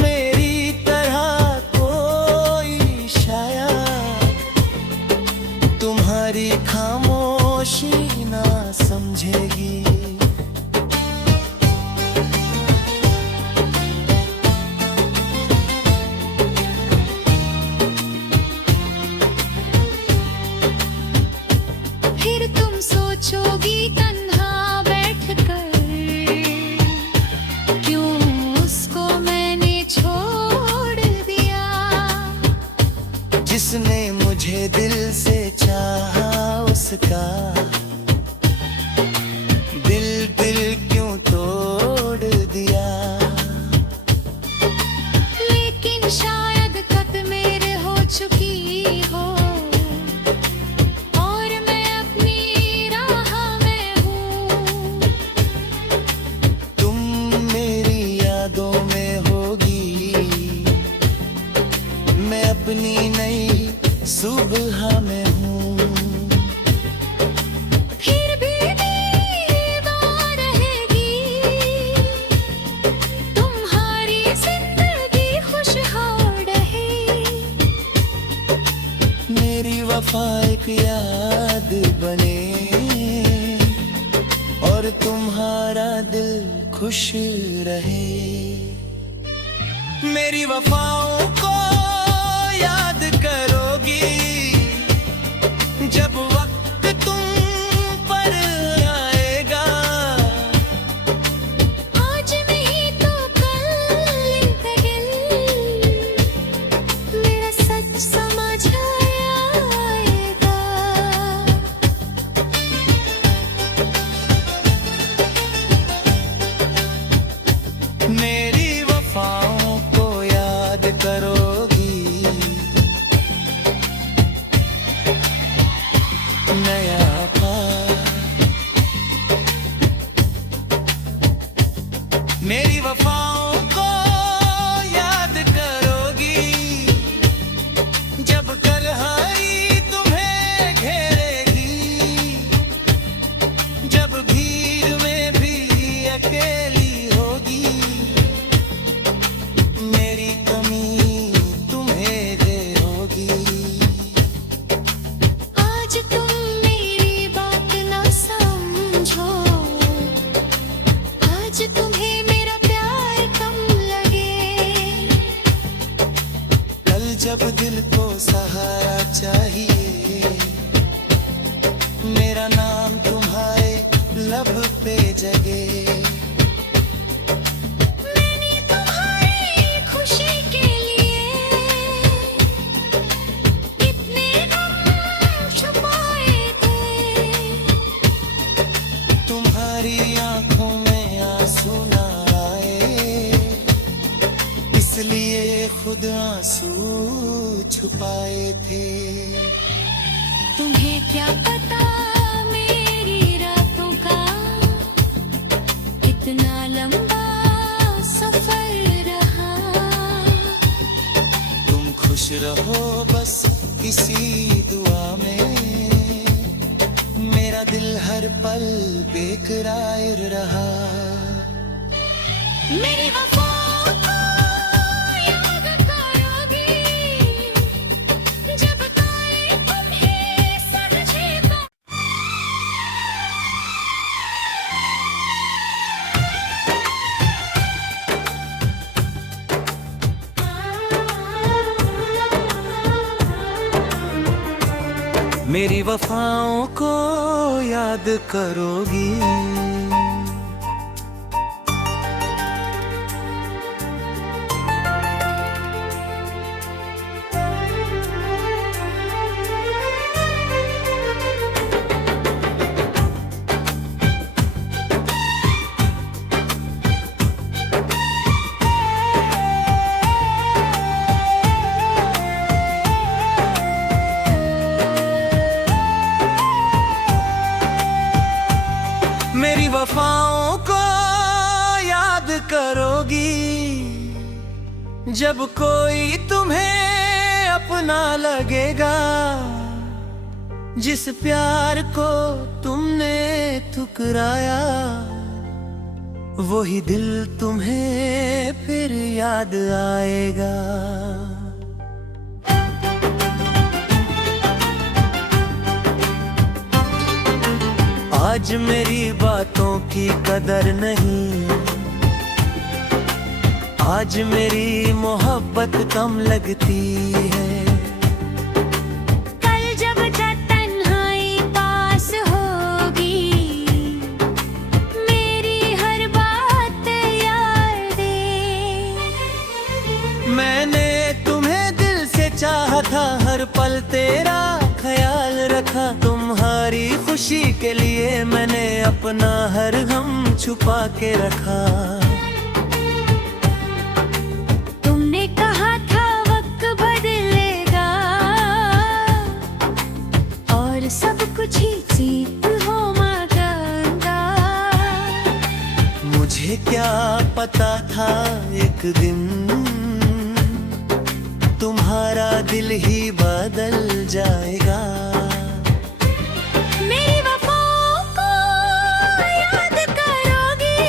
मेरी तरह कोई शायद तुम्हारी खामोशी ना समझेगी। फिर तुम सोचोगी तन्हा बैठकर, क्यों उसको मैंने छोड़ दिया। जिसने मुझे दिल से चाहा, उसका दिल क्यों तोड़ दिया। लेकिन शायद खत मेरे हो चुकी हो, और मैं अपनी राह में हूँ। तुम मेरी यादों में होगी, मैं अपनी नई सुबह में हूँ। बने और तुम्हारा दिल खुश रहे। मेरी वफाओं को याद करोगी जब वक्त तुम पर आएगा। आज नहीं तो कल इंतकिल मेरा सच समझ आएगा। मेरी वफाओं को याद करोगी नया मेरी वफाओं को याद करोगी जब तन्हाई तुम्हें घेरेगी। जब भीड़ में भी अकेली होगी मेरी कमी तुम्हें दे होगी। आज तुम मेरी बात ना समझो, आज तुम्हें मेरा प्यार कम लगे। कल जब दिल को सहारा चाहिए मेरा नाम तुम्हारे लब पे जगे। मैंने तुम्हारी खुशी के लिए इतने गम छुपाए थे। तुम्हारी आंखों में आंसू ना आए इसलिए खुद आंसू छुपाए थे। तुम्हें क्या पता मेरी रातों का इतना लंबा सफर रहा। तुम खुश रहो बस इसी दुआ में मेरा दिल हर पल बेकरार रहा। मेरी वफाओं को याद करोगी जब कोई तुम्हें समझेगा। मेरी वफाओं को याद करोगी मेरी वफाओं को याद करोगी जब कोई तुम्हें अपना लगेगा। जिस प्यार को तुमने ठुकराया वही दिल तुम्हें फिर याद आएगा। आज मेरी बातों की कदर नहीं, आज मेरी मोहब्बत कम लगती है। कल जब तन्हाई पास होगी मेरी हर बात याद दे। मैंने तुम्हें दिल से चाहा था, हर पल तेरा ख्याल रखा। तुम्हारी खुशी के लिए मैंने अपना हर गम छुपा के रखा। तुमने कहा था वक्त बदलेगा और सब कुछ ही ठीक हो मगंगा। मुझे क्या पता था एक दिन तुम्हारा दिल ही बदल जाएगा। मेरी वफाओं को याद करोगी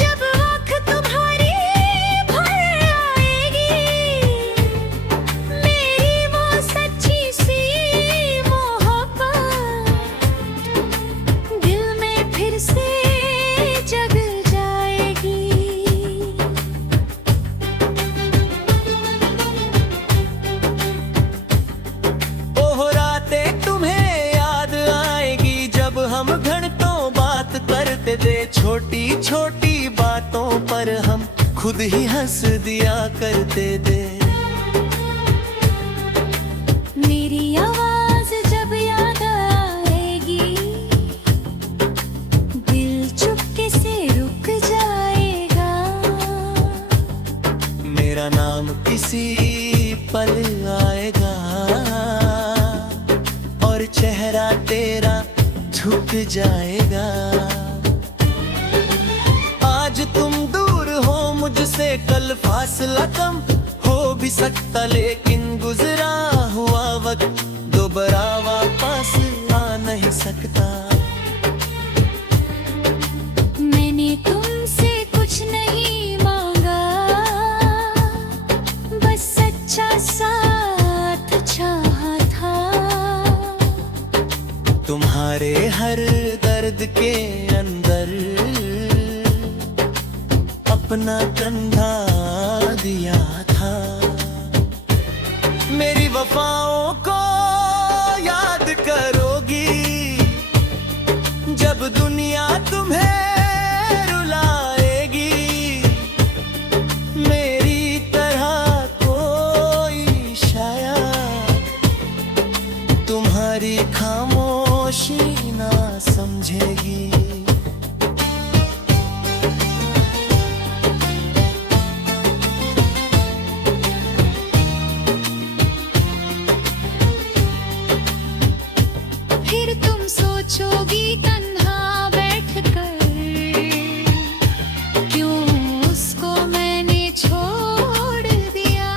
जब वक्त तुम्हारी भर आएगी। मेरी वो सच्ची सी मोहब्बत छोटी छोटी बातों पर हम खुद ही हंस दिया करते थे। मेरी आवाज जब याद आएगी, दिल चुपके से रुक जाएगा। मेरा नाम किसी पल आएगा और चेहरा तेरा झुक जाएगा। आज तुम दूर हो मुझसे, कल फासला कम हो भी सकता, लेकिन गुजरा हुआ वक्त दोबारा वापस आ नहीं सकता। मैंने तुमसे कुछ नहीं मांगा, बस सच्चा साथ चाहा था। तुम्हारे हर दर्द के अंदर अपना कंधा दिया था। मेरी वफाओं को याद करोगी, जब दुनिया तुम्हें रुलाएगी। मेरी तरह कोई शायद तुम्हारी खामोशी ना समझेगी। फिर तुम सोचोगी तन्हा बैठकर, क्यों उसको मैंने छोड़ दिया।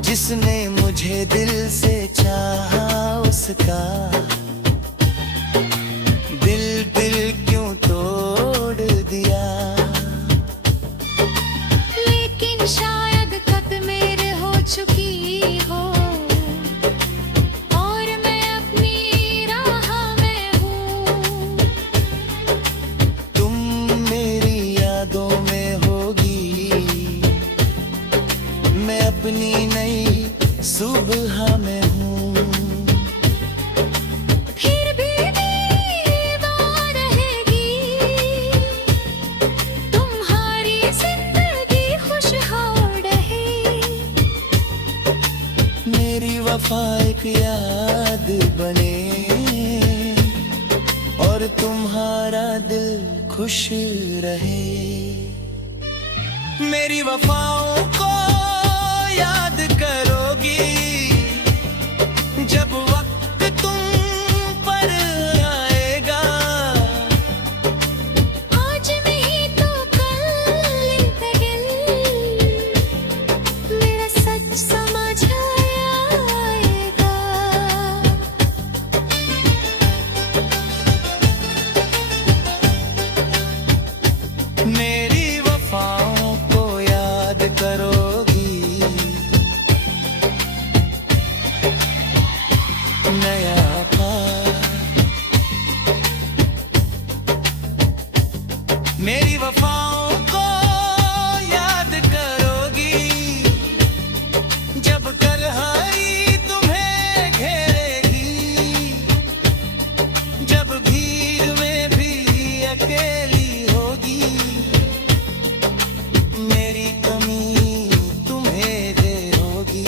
जिसने मुझे दिल से चाहा उसका दिल क्यों तोड़ दिया। लेकिन शायद खत मेरे हो चुकी हो, और मैं अपनी राह में हूँ। तुम मेरी यादों में होगी, मैं अपनी नई सुबह में हूँ। फिर भी मेरी बात रहेगी, तुम्हारी जिंदगी खुशहाल रहे। मेरी वफा एक याद बने और तुम्हारा दिल खुश रहे। मेरी वफाओं को याद करोगी, जब वक्त तुम पर आएगा। आज नहीं तो कल इंतकिल, मेरा सच समझ आएगा। मेरी वफाओं को याद करोगी, नया पार। मेरी वफाओं को याद करोगी, जब तन्हाई तुम्हें घेरेगी। जब भीड़ में भी अकेली होगी, मेरी कमी तुम्हें देर होगी।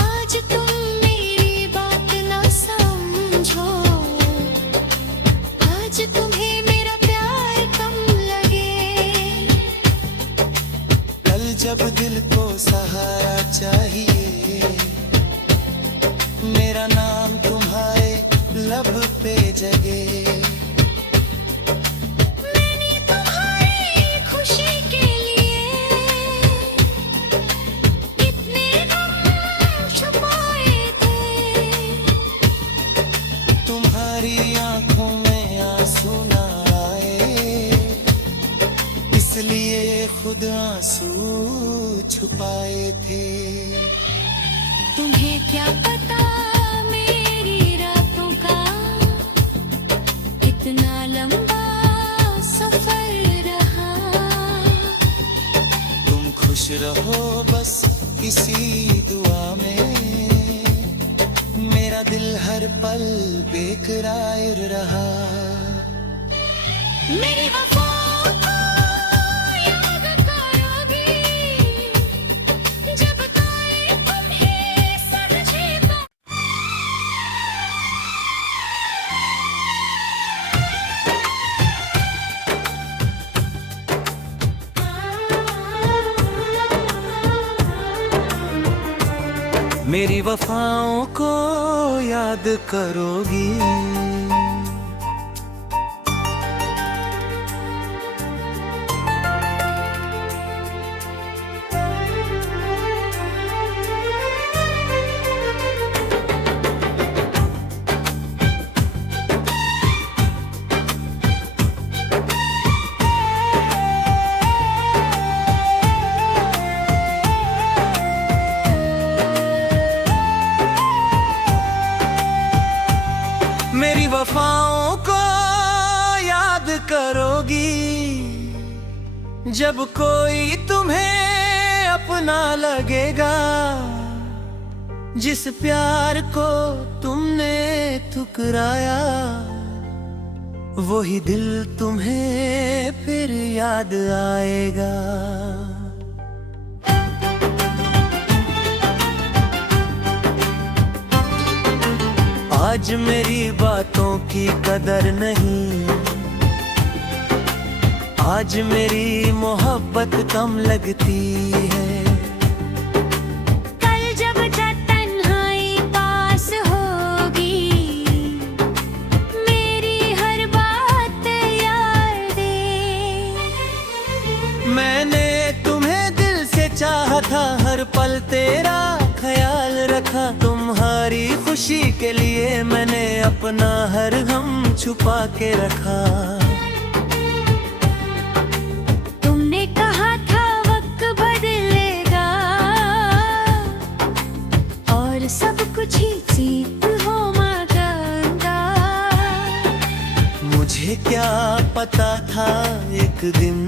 आज तुम मेरी बात ना समझो, आज तुम्हें मेरा प्यार कम लगे। कल जब दिल को सहारा चाहिए, मेरा नाम तुम्हारे लब पे जगे। मैंने तुम्हारी खुशी के लिए इतने गम छुपाए थे। तुम्हारी आंखों में आंसू ना आए, इसलिए खुद आंसू छुपाए थे। तुम्हें क्या पता मेरी रातों का इतना लंबा सफर रहा। तुम खुश रहो बस इसी दुआ में, मेरा दिल हर पल बेकरार रहा। मेरी वफाओं को याद करोगी जब कोई तुम्हें समझेगा। मेरी वफाओं को याद करोगी मेरी वफाओं को याद करोगी जब कोई तुम्हें अपना लगेगा। जिस प्यार को तुमने ठुकराया वही दिल तुम्हें फिर याद आएगा। आज मेरी बातों की कदर नहीं, आज मेरी मोहब्बत कम लगती है। कल जब तन्हाई पास होगी मेरी हर बात याद दे। मैंने तुम्हें दिल से चाहा था, हर पल तेरा ख्याल रखा। तुम्हारी खुशी के लिए मैंने अपना हर गम छुपा के रखा। तुमने कहा था वक्त बदलेगा और सब कुछ ही ठीक हो मगंगा। मुझे क्या पता था एक दिन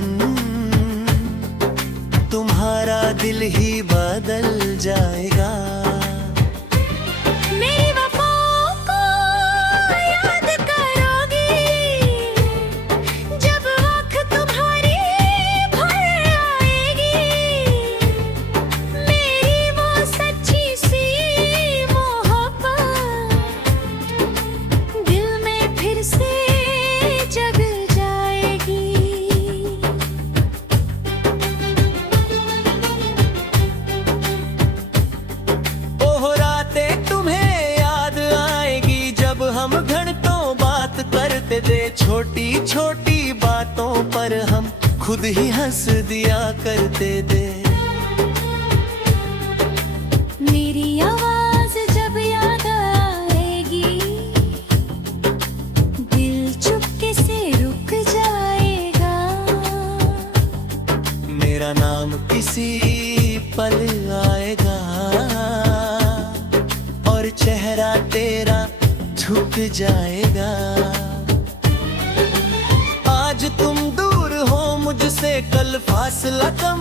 तुम्हारा दिल ही बदल जाएगा। मेरी वफाओं को याद करोगी जब आँख तुम्हारी भर आएगी। मेरी वो सच्ची सी मोहब्बत दिल में फिर से जग जाएगी। हम घंटों बात करते थे, छोटी छोटी बातों पर हम खुद ही हंस दिया करते थे। मेरी आवाज जब याद आएगी दिल चुपके से रुक जाएगा। मेरा नाम किसी पल आएगा और चेहरा तेरा झुक जाएगा। आज तुम दूर हो मुझसे, कल फासला कम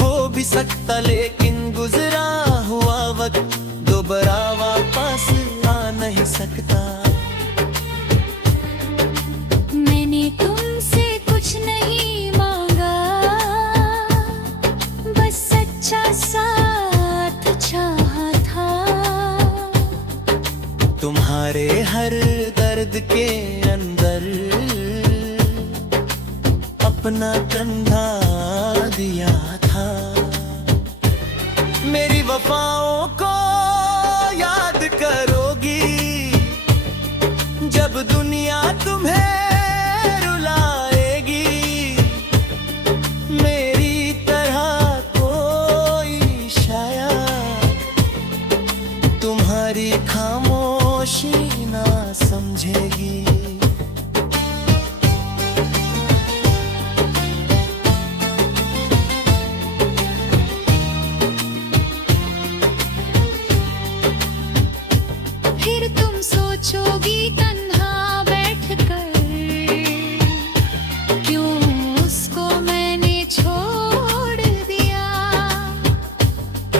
हो भी सकता, लेकिन गुजरा हुआ वक्त दोबारा वापस आ नहीं सकता। मैंने तुमसे कुछ नहीं मांगा, बस सच्चा साथ चाहा था। तुम्हारे हर दर्द के अंदर अपना कंधा दिया था। मेरी वफाओं को याद करोगी जब दुनिया तुम्हें रुलाएगी। मेरी तरह कोई शायद तुम्हारी खामोशी ना समझेगी। फिर तुम सोचोगी तन्हा बैठकर, क्यों उसको मैंने छोड़ दिया।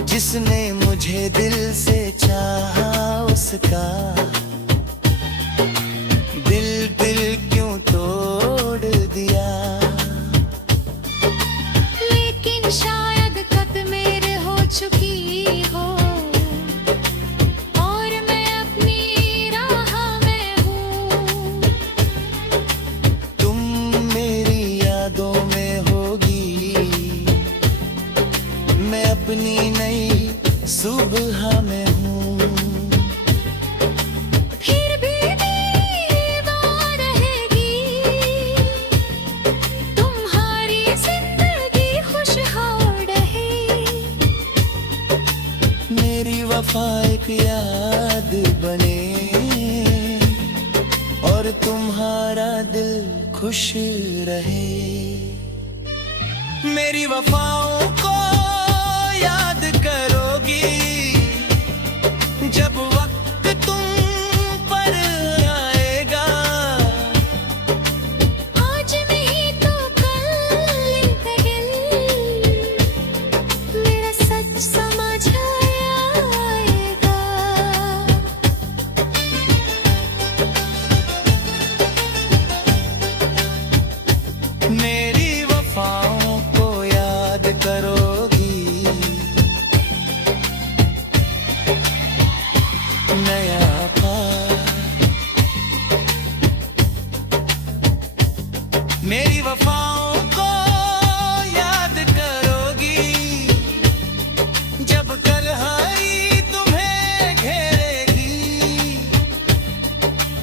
जिसने मुझे दिल से चाहा उसका दिल क्यों तोड़ दिया। बने और तुम्हारा दिल खुश रहे। मेरी वफाओं को याद करोगी जब वक्त तुम पर आएगा। आज नहीं तो कल कल मेरा सच समझ आएगा। मेरी वफाओं को याद करोगी नया पार। मेरी वफाओं को याद करोगी जब तन्हाई तुम्हें घेरेगी।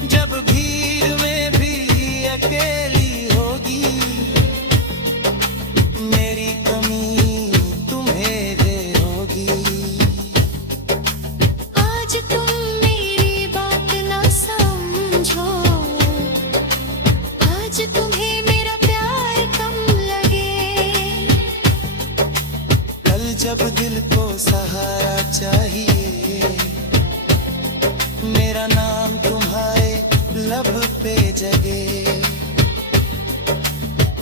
जब भीड़ में भी अकेली होगी मेरी कमी तुम्हें दे होगी। आज तुम मेरी बात ना समझो, आज तुम्हें मेरा प्यार कम लगे। कल जब दिल को सहारा चाहिए मेरा नाम तुम्हारे लब पे जगे।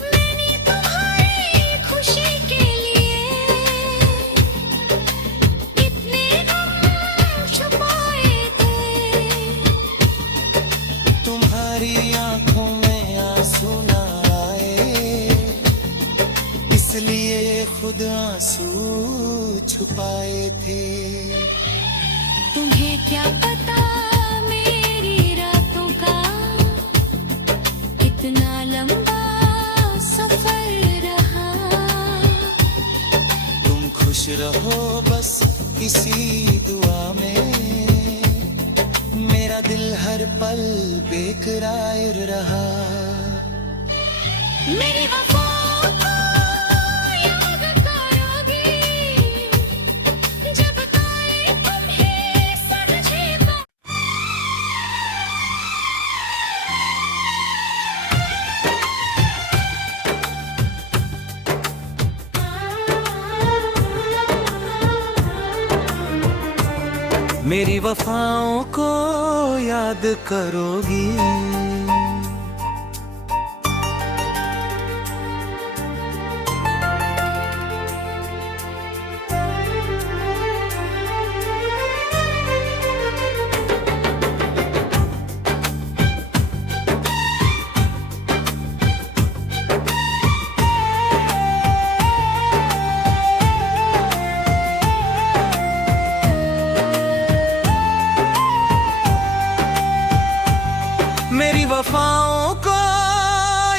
मैंने तुम्हारी खुशी के लिए इतने गम छुपाए थे। तुम्हारी आंखों में आंसू ना आए इसलिए खुद आंसू छुपाए थे। तुम्हें क्या पता मेरी रातों का इतना लंबा सफर रहा। तुम खुश रहो बस इसी दुआ में मेरा दिल हर पल बेकरार रहा। मेरी वफाओं को याद करोगी जब कोई तुम्हें समझेगा। मेरी वफाओं को याद करोगी मेरी वफाओं को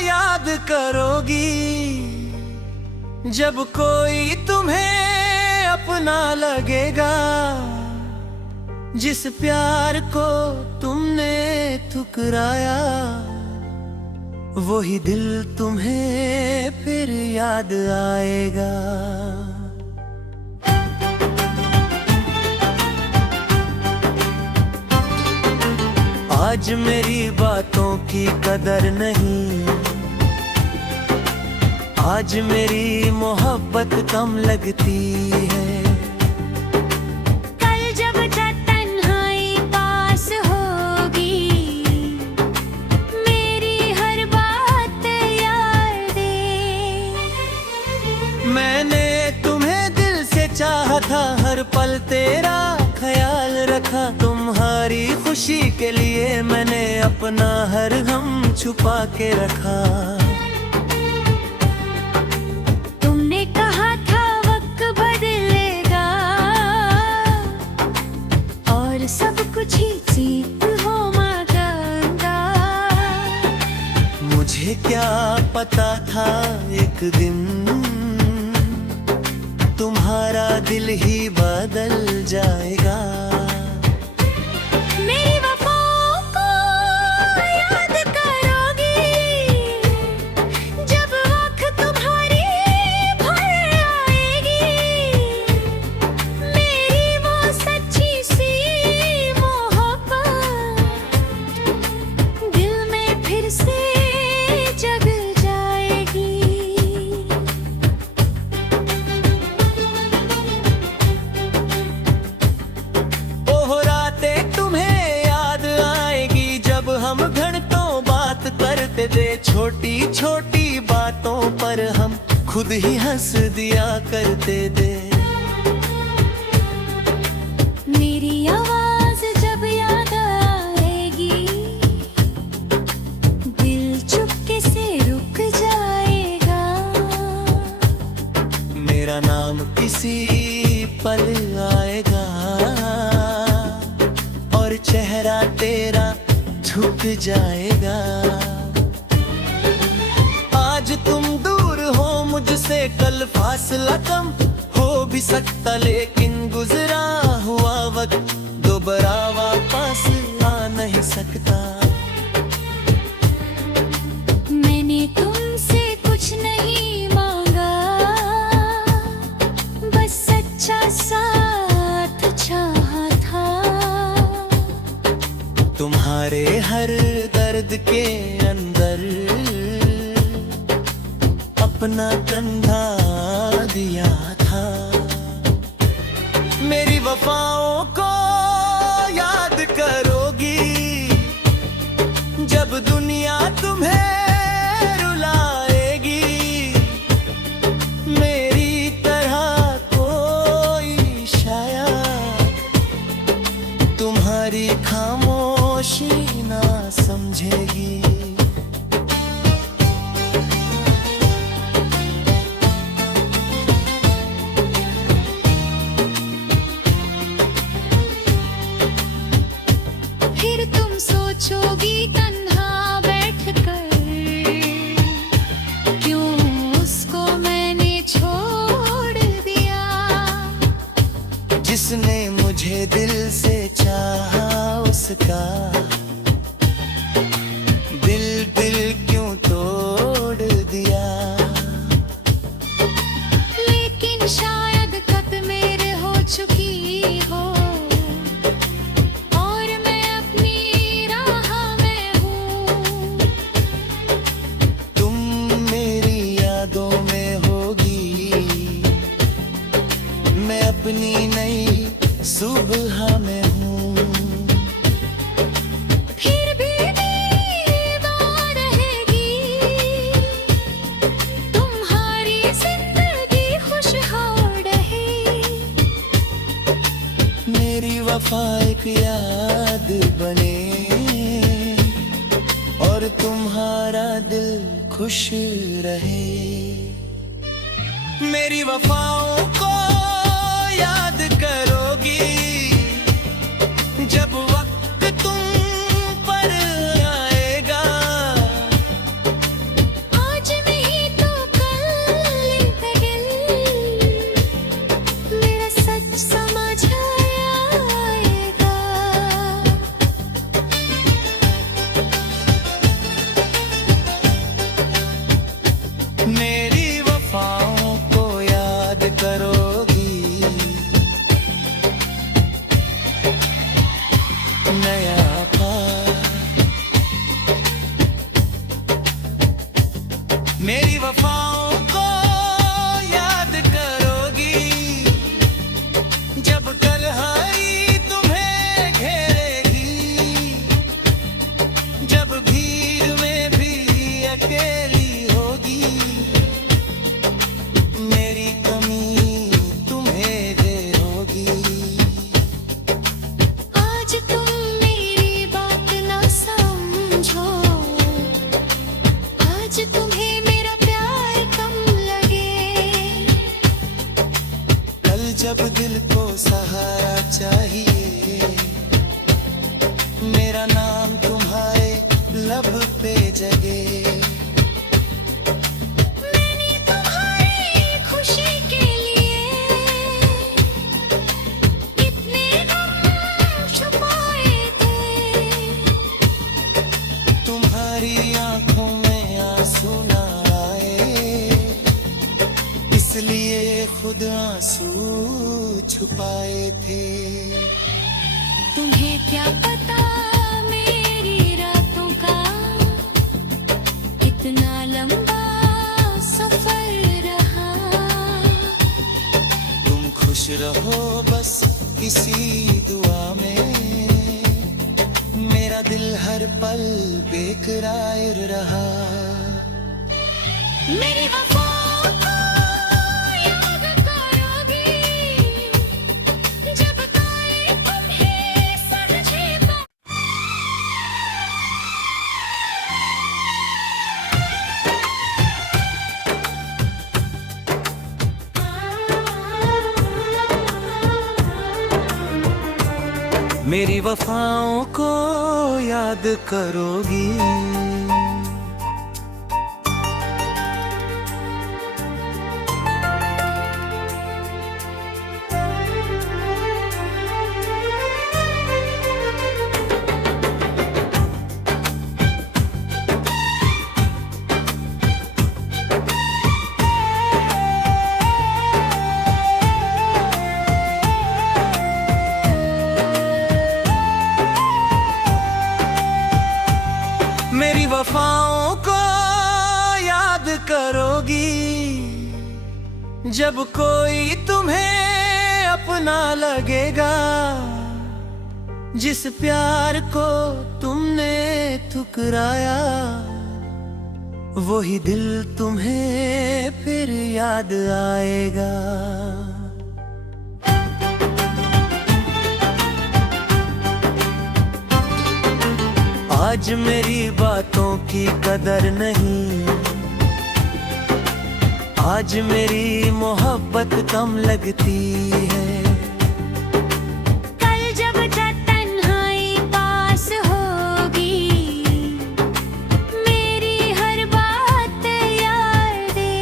याद करोगी जब कोई तुम्हें अपना लगेगा। जिस प्यार को तुमने ठुकराया वही दिल तुम्हें फिर याद आएगा। आज मेरी बातों की कदर नहीं, आज मेरी मोहब्बत कम लगती है। कल जब तन्हाई पास होगी मेरी हर बात याद दे। मैंने तुम्हें दिल से चाहा था, हर पल तेरा ख्याल रखा। तुम्हारी खुशी के लिए मैंने अपना हर गम छुपा के रखा। तुमने कहा था वक्त बदलेगा और सब कुछ ही ठीक हो मगंगा। मुझे क्या पता था एक दिन तुम्हारा दिल ही बदल जाएगा। मेरी वफाओं को याद करोगी जब आँख तुम्हारी भर आएगी। मेरी वो सच्ची सी मोहब्बत छोटी छोटी बातों पर हम खुद ही हंस दिया करते थे। मेरी आवाज जब याद आएगी, दिल चुपके से रुक जाएगा। मेरा नाम किसी पल आएगा और चेहरा तेरा झुक जाएगा। आज तुम दूर हो मुझसे, कल फासला कम हो भी सकता, लेकिन गुजरा हुआ वक्त दोबारा वापस आ नहीं सकता। मैंने तुमसे कुछ नहीं मांगा, बस सच्चा साथ चाहा था। तुम्हारे हर दर्द के अंदर अपना कंधा दिया था। मेरी वफाओं को याद करोगी, जब दुनिया तुम्हें रुलाएगी। मेरी तरह कोई शायद तुम्हारी खामोशी ना समझेगी। फिर तुम सोचोगी तन्हा बैठकर, क्यों उसको मैंने छोड़ दिया। जिसने मुझे दिल से चाहा उसका दिल क्यों तोड़ दिया। लेकिन शायद खत मेरे हो चुकी हो, और मैं अपनी राह में हूँ। तुम मेरी यादों में होगी, मैं अपनी नई सुबह में हूँ। फिर भी मेरी बात रहेगी, तुम्हारी जिंदगी खुशहाल रहे। मेरी वफा एक याद बने और तुम्हारा दिल खुश रहे। मेरी वफाओं को याद करोगी, जब वक्त तुम पर आएगा। आज नहीं तो कल तक मेरा सच समझ आएगा। मेरी वफाओं को याद करोगी, नया पार। मेरी वफाओं को याद करोगी, जब तन्हाई तुम्हें घेरेगी। जब भीड़ में भी अकेली होगी, मेरी कमी तुम्हें देर होगी। आज तुम मेरी बात ना समझो, आज तुम्हें मेरा प्यार कम लगे। कल जब दिल को सहारा चाहिए, मेरा नाम तुम्हारे लब पे जगे। मैंने तुम्हारी खुशी के लिए इतने गम छुपाए थे। तुम्हारी आंखों में आंसू ना आए, इसलिए खुद आंसू छुपाए थे। तुम्हें क्या पता मेरी रातों का कितना लंबा सफर रहा। तुम खुश रहो बस इसी दुआ में, मेरा दिल हर पल बेकरार रहा। मेरी वफाओं को याद करोगी जब कोई तुम्हें समझे मेरी वफाओं को याद करोगी मेरी वफाओं को याद करोगी जब कोई तुम्हें अपना लगेगा, जिस प्यार को तुमने ठुकराया वही दिल तुम्हें फिर याद आएगा। आज मेरी बातों की कदर नहीं, आज मेरी मोहब्बत कम लगती है। कल जब तन्हाई पास होगी मेरी हर बात याद दे।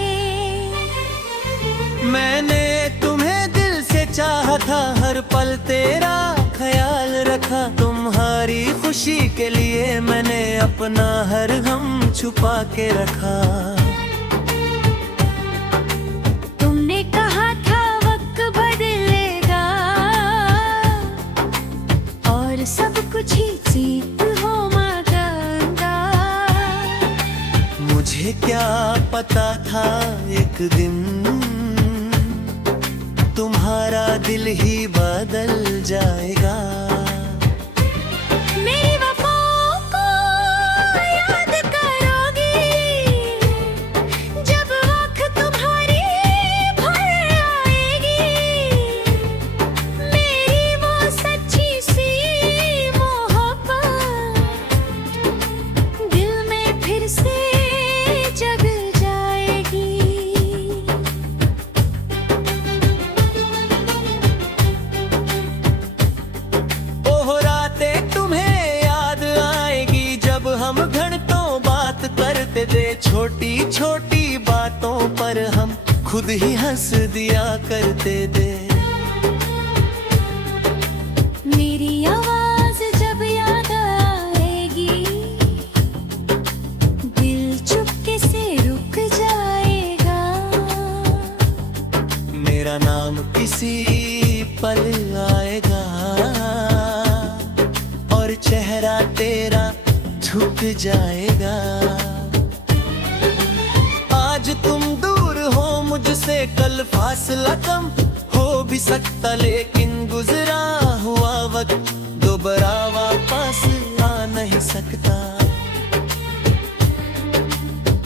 मैंने तुम्हें दिल से चाहा था, हर पल तेरा ख्याल रखा। तुम्हारी खुशी के लिए मैंने अपना हर गम छुपा के रखा। तुमने कहा था वक्त बदलेगा और सब कुछ ही जीत हो मांगा। मुझे क्या पता था एक दिन तुम्हारा दिल ही बदल जाएगा। मेरी वफाओं को याद करोगी जब आँख तुम्हारी भर आएगी। मेरी वो सच्ची सी मोहब्बत दिल में फिर से जग जाएगी। हम घंटों बात करते थे, छोटी छोटी बातों पर हम खुद ही हंस दिया करते थे। मेरी आवाज जब याद आएगी दिल चुपके से रुक जाएगा। मेरा नाम किसी पल आएगा और चेहरा तेरा झुक जाएगा। आज तुम दूर हो मुझसे, कल फासला कम हो भी सकता, लेकिन गुजरा हुआ वक्त दोबारा वापस आ नहीं सकता।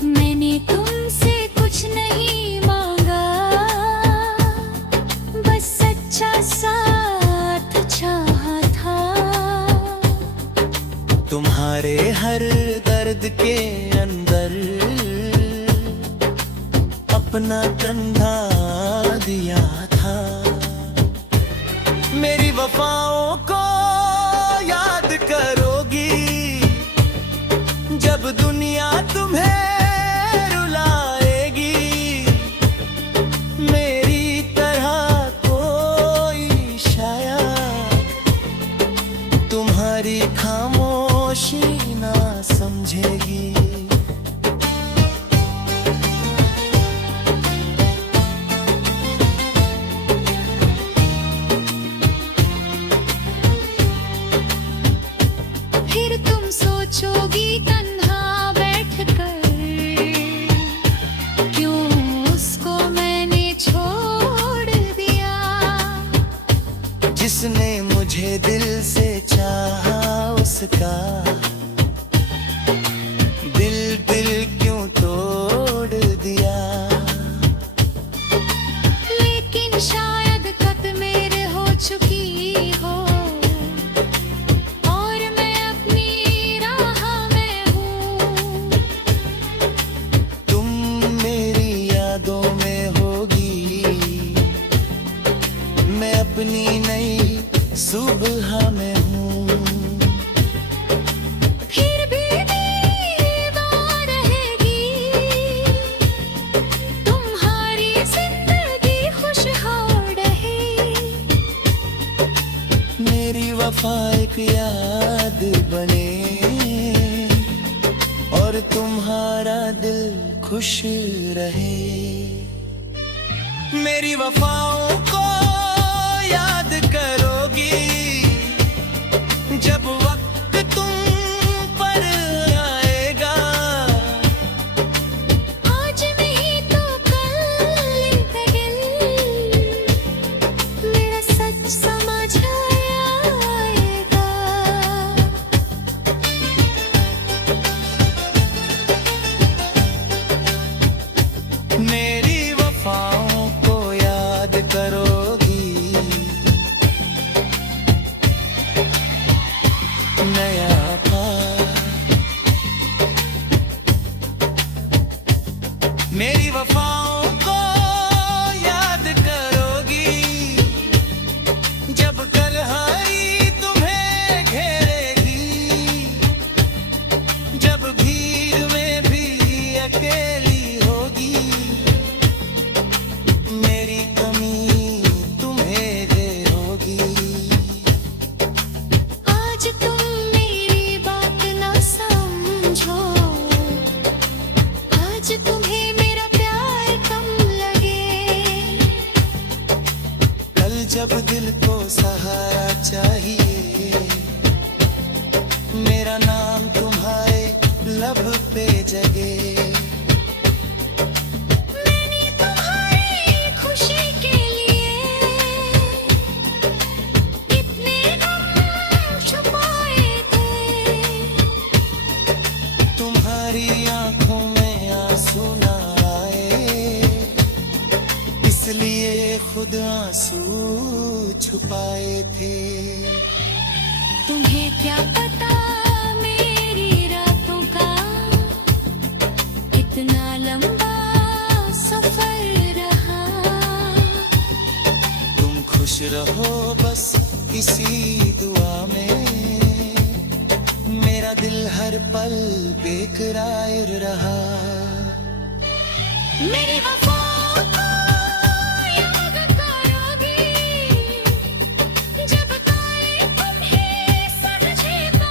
मैंने तुमसे कुछ नहीं मांगा, बस सच्चा साथ चाहा था। तुम्हारे हर दर्द के अंदर अपना कंधा दिया था। मेरी वफाओं को याद करोगी जब दुनिया तुम्हें रुलाएगी। मेरी तरह कोई शायद तुम्हारी खामोशी ना समझेगी। फिर तुम सोचोगी तन्हा बैठकर, क्यों उसको मैंने छोड़ दिया। जिसने मुझे दिल से चाहा उसका दिल क्यों तोड़ दिया। बने और तुम्हारा दिल खुश रहे। मेरी वफाओं को याद करोगी जब वक्त तुम पर आएगा। आज नहीं तो कल इंतगिल मेरा सच समझ आएगा। मेरी वफाओं को याद करोगी नया मेरी वफाओं को याद करोगी जब तन्हाई तुम्हें घेरेगी। जब भीड़ में भी अकेली होगी मेरी कमी तुम्हें दे होगी। आज तुम मेरी बात ना समझो, आज तुम्हें मेरा प्यार कम लगे। कल जब दिल को सहारा चाहिए मेरा नाम तुम्हारे लब पे जगे। मैंने तुम्हारी खुशी के लिए इतने गम छुपाए थे। तुम्हारी आंखों में आंसू ना आए इसलिए खुद आंसू छुपाए थे। तुम्हें क्या पता मेरी रातों का इतना लंबा सफर रहा। तुम खुश रहो बस इसी दुआ में मेरा दिल हर पल बेकरार रहा। मेरी वफाओं को याद करोगी जब कोई तुम्हें समझेगा।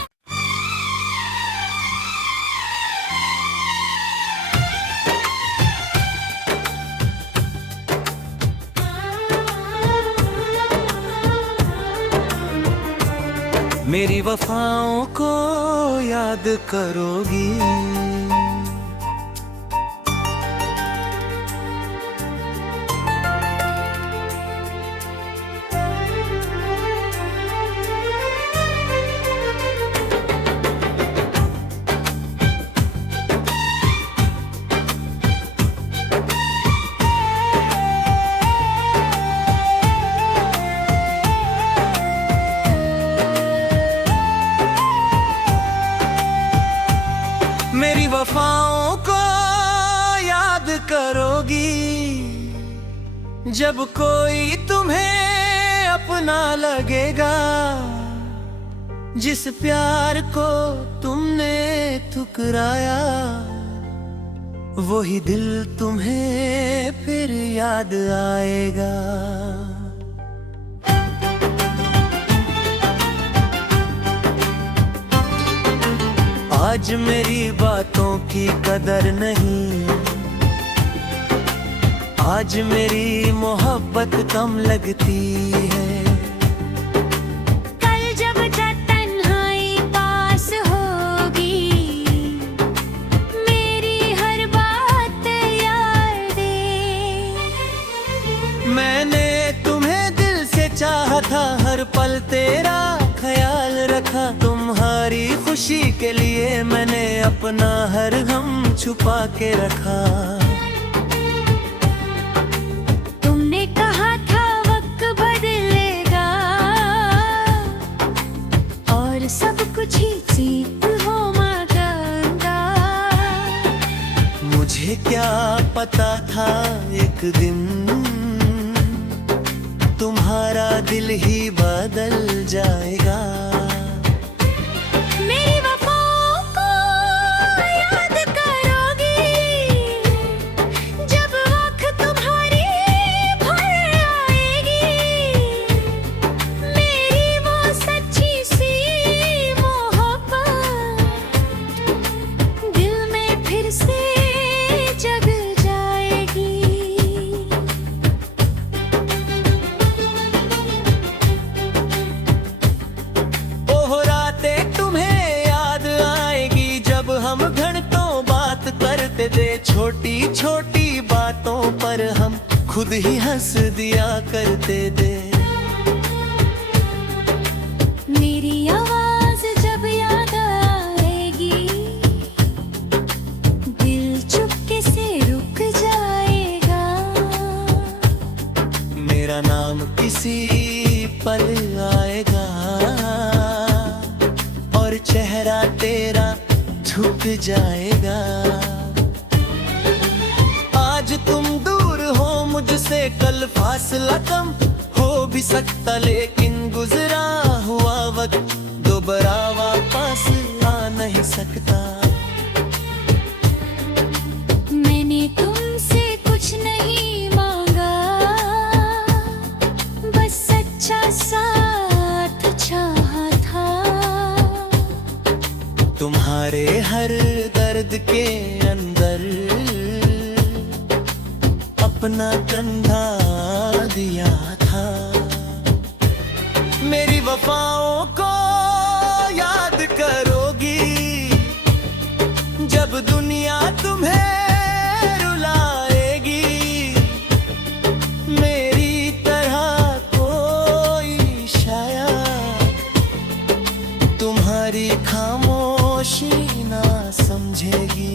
मेरी वफाओं को याद करोगी मेरी वफाओं को याद करोगी जब कोई तुम्हें अपना लगेगा। जिस प्यार को तुमने ठुकराया वही दिल तुम्हें फिर याद आएगा। आज मेरी बातों की कदर नहीं, आज मेरी मोहब्बत कम लगती है। कल जब तन्हाई पास होगी मेरी हर बात याद दे। मैंने तुम्हें दिल से चाहा था, हर पल तेरा ख्याल रखा। तुम्हारी खुशी के लिए मैंने अपना हर गम छुपा के रखा। तुमने कहा था वक्त बदलेगा और सब कुछ ही जीत हो मगंगा। मुझे क्या पता था एक दिन तुम्हारा दिल ही बदल जाएगा। मेरी वफाओं को याद करोगी जब आँख तुम्हारी भर आएगी। मेरी वो सच्ची सी मोहब्बत छोटी बातों पर हम खुद ही हंस दिया करते थे। मेरी आवाज जब याद आएगी, दिल चुपके से रुक जाएगा। मेरा नाम किसी पल आएगा और चेहरा तेरा झुक जाएगा। आज तुम दूर हो मुझसे, कल फासला कम हो भी सकता, लेकिन गुजरा हुआ वक्त दोबारा वापस आ नहीं सकता। मैंने तुमसे कुछ नहीं मांगा, बस सच्चा साथ चाहा था। तुम्हारे हर दर्द के अंदर अपना कंधा दिया था। मेरी वफाओं को याद करोगी, जब दुनिया तुम्हें रुलाएगी। मेरी तरह कोई शायद तुम्हारी खामोशी ना समझेगी।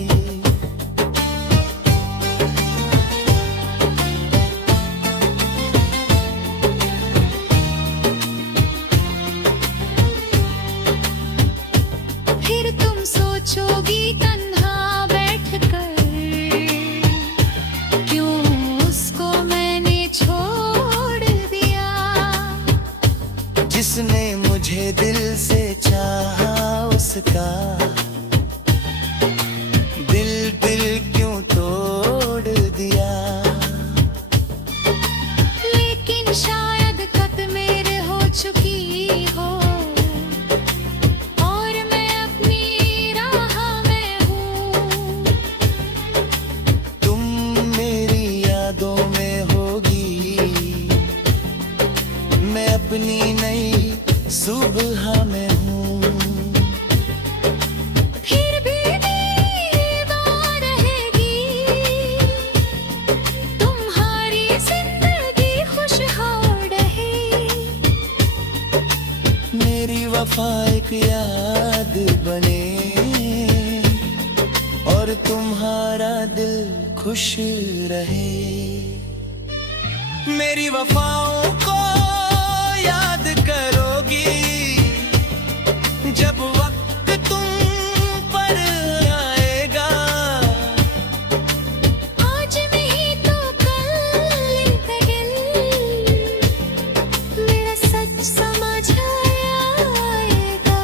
फिर तुम सोचोगी तन्हा बैठकर, क्यों उसको मैंने छोड़ दिया। जिसने मुझे दिल से चाहा उसका दिल क्यों तोड़ दिया। लेकिन शायद खत मेरे हो चुकी हो, और मैं अपनी राह में हूँ। तुम मेरी यादों में होगी, मैं अपनी नई सुबह में हूँ। फिर भी मेरी बात रहेगी, तुम्हारी जिंदगी खुशहाल रहे। मेरी वफा एक याद बने और तुम्हारा दिल खुश रहे। मेरी वफाओं को याद करोगी, जब वक्त तुम पर आएगा। आज नहीं तो कल इंतकिल, मेरा सच समझ आएगा।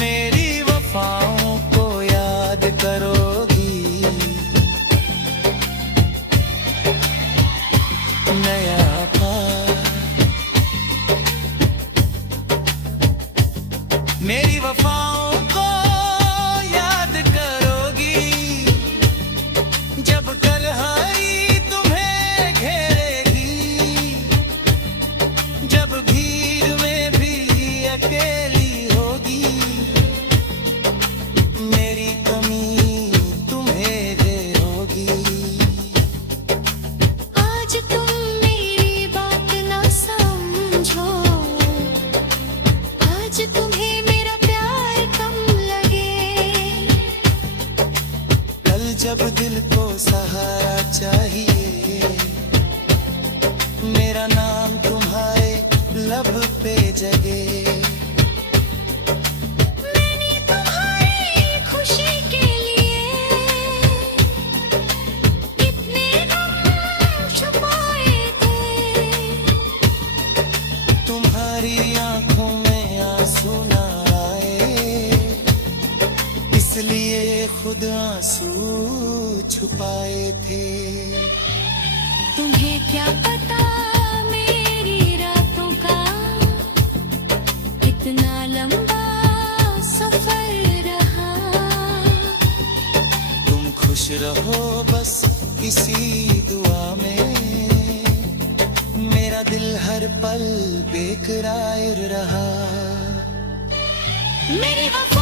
मेरी वफाओं को याद करोगी, नया पार। मेरी वफाओं को याद करोगी, जब तन्हाई तुम्हें घेरेगी। जब भीड़ में भी अकेली होगी, मेरी कमी तुम्हें देर होगी। आज तुम मेरी बात ना समझो, आज तुम्हें मेरा प्यार कम लगे। कल जब दिल को सहारा चाहिए, मेरा नाम तुम्हारे लब पे जगे। मैंने तुम्हारी खुशी के लिए इतने गम छुपाए थे। तुम्हारी आंखों में आंसू ना आए, इसलिए खुद आंसू छुपाए थे। तुम्हें क्या पता मेरी रातों का इतना लंबा सफर रहा। तुम खुश रहो बस इसी दुआ में, मेरा दिल हर पल बेकरार रहा। मेरी वफा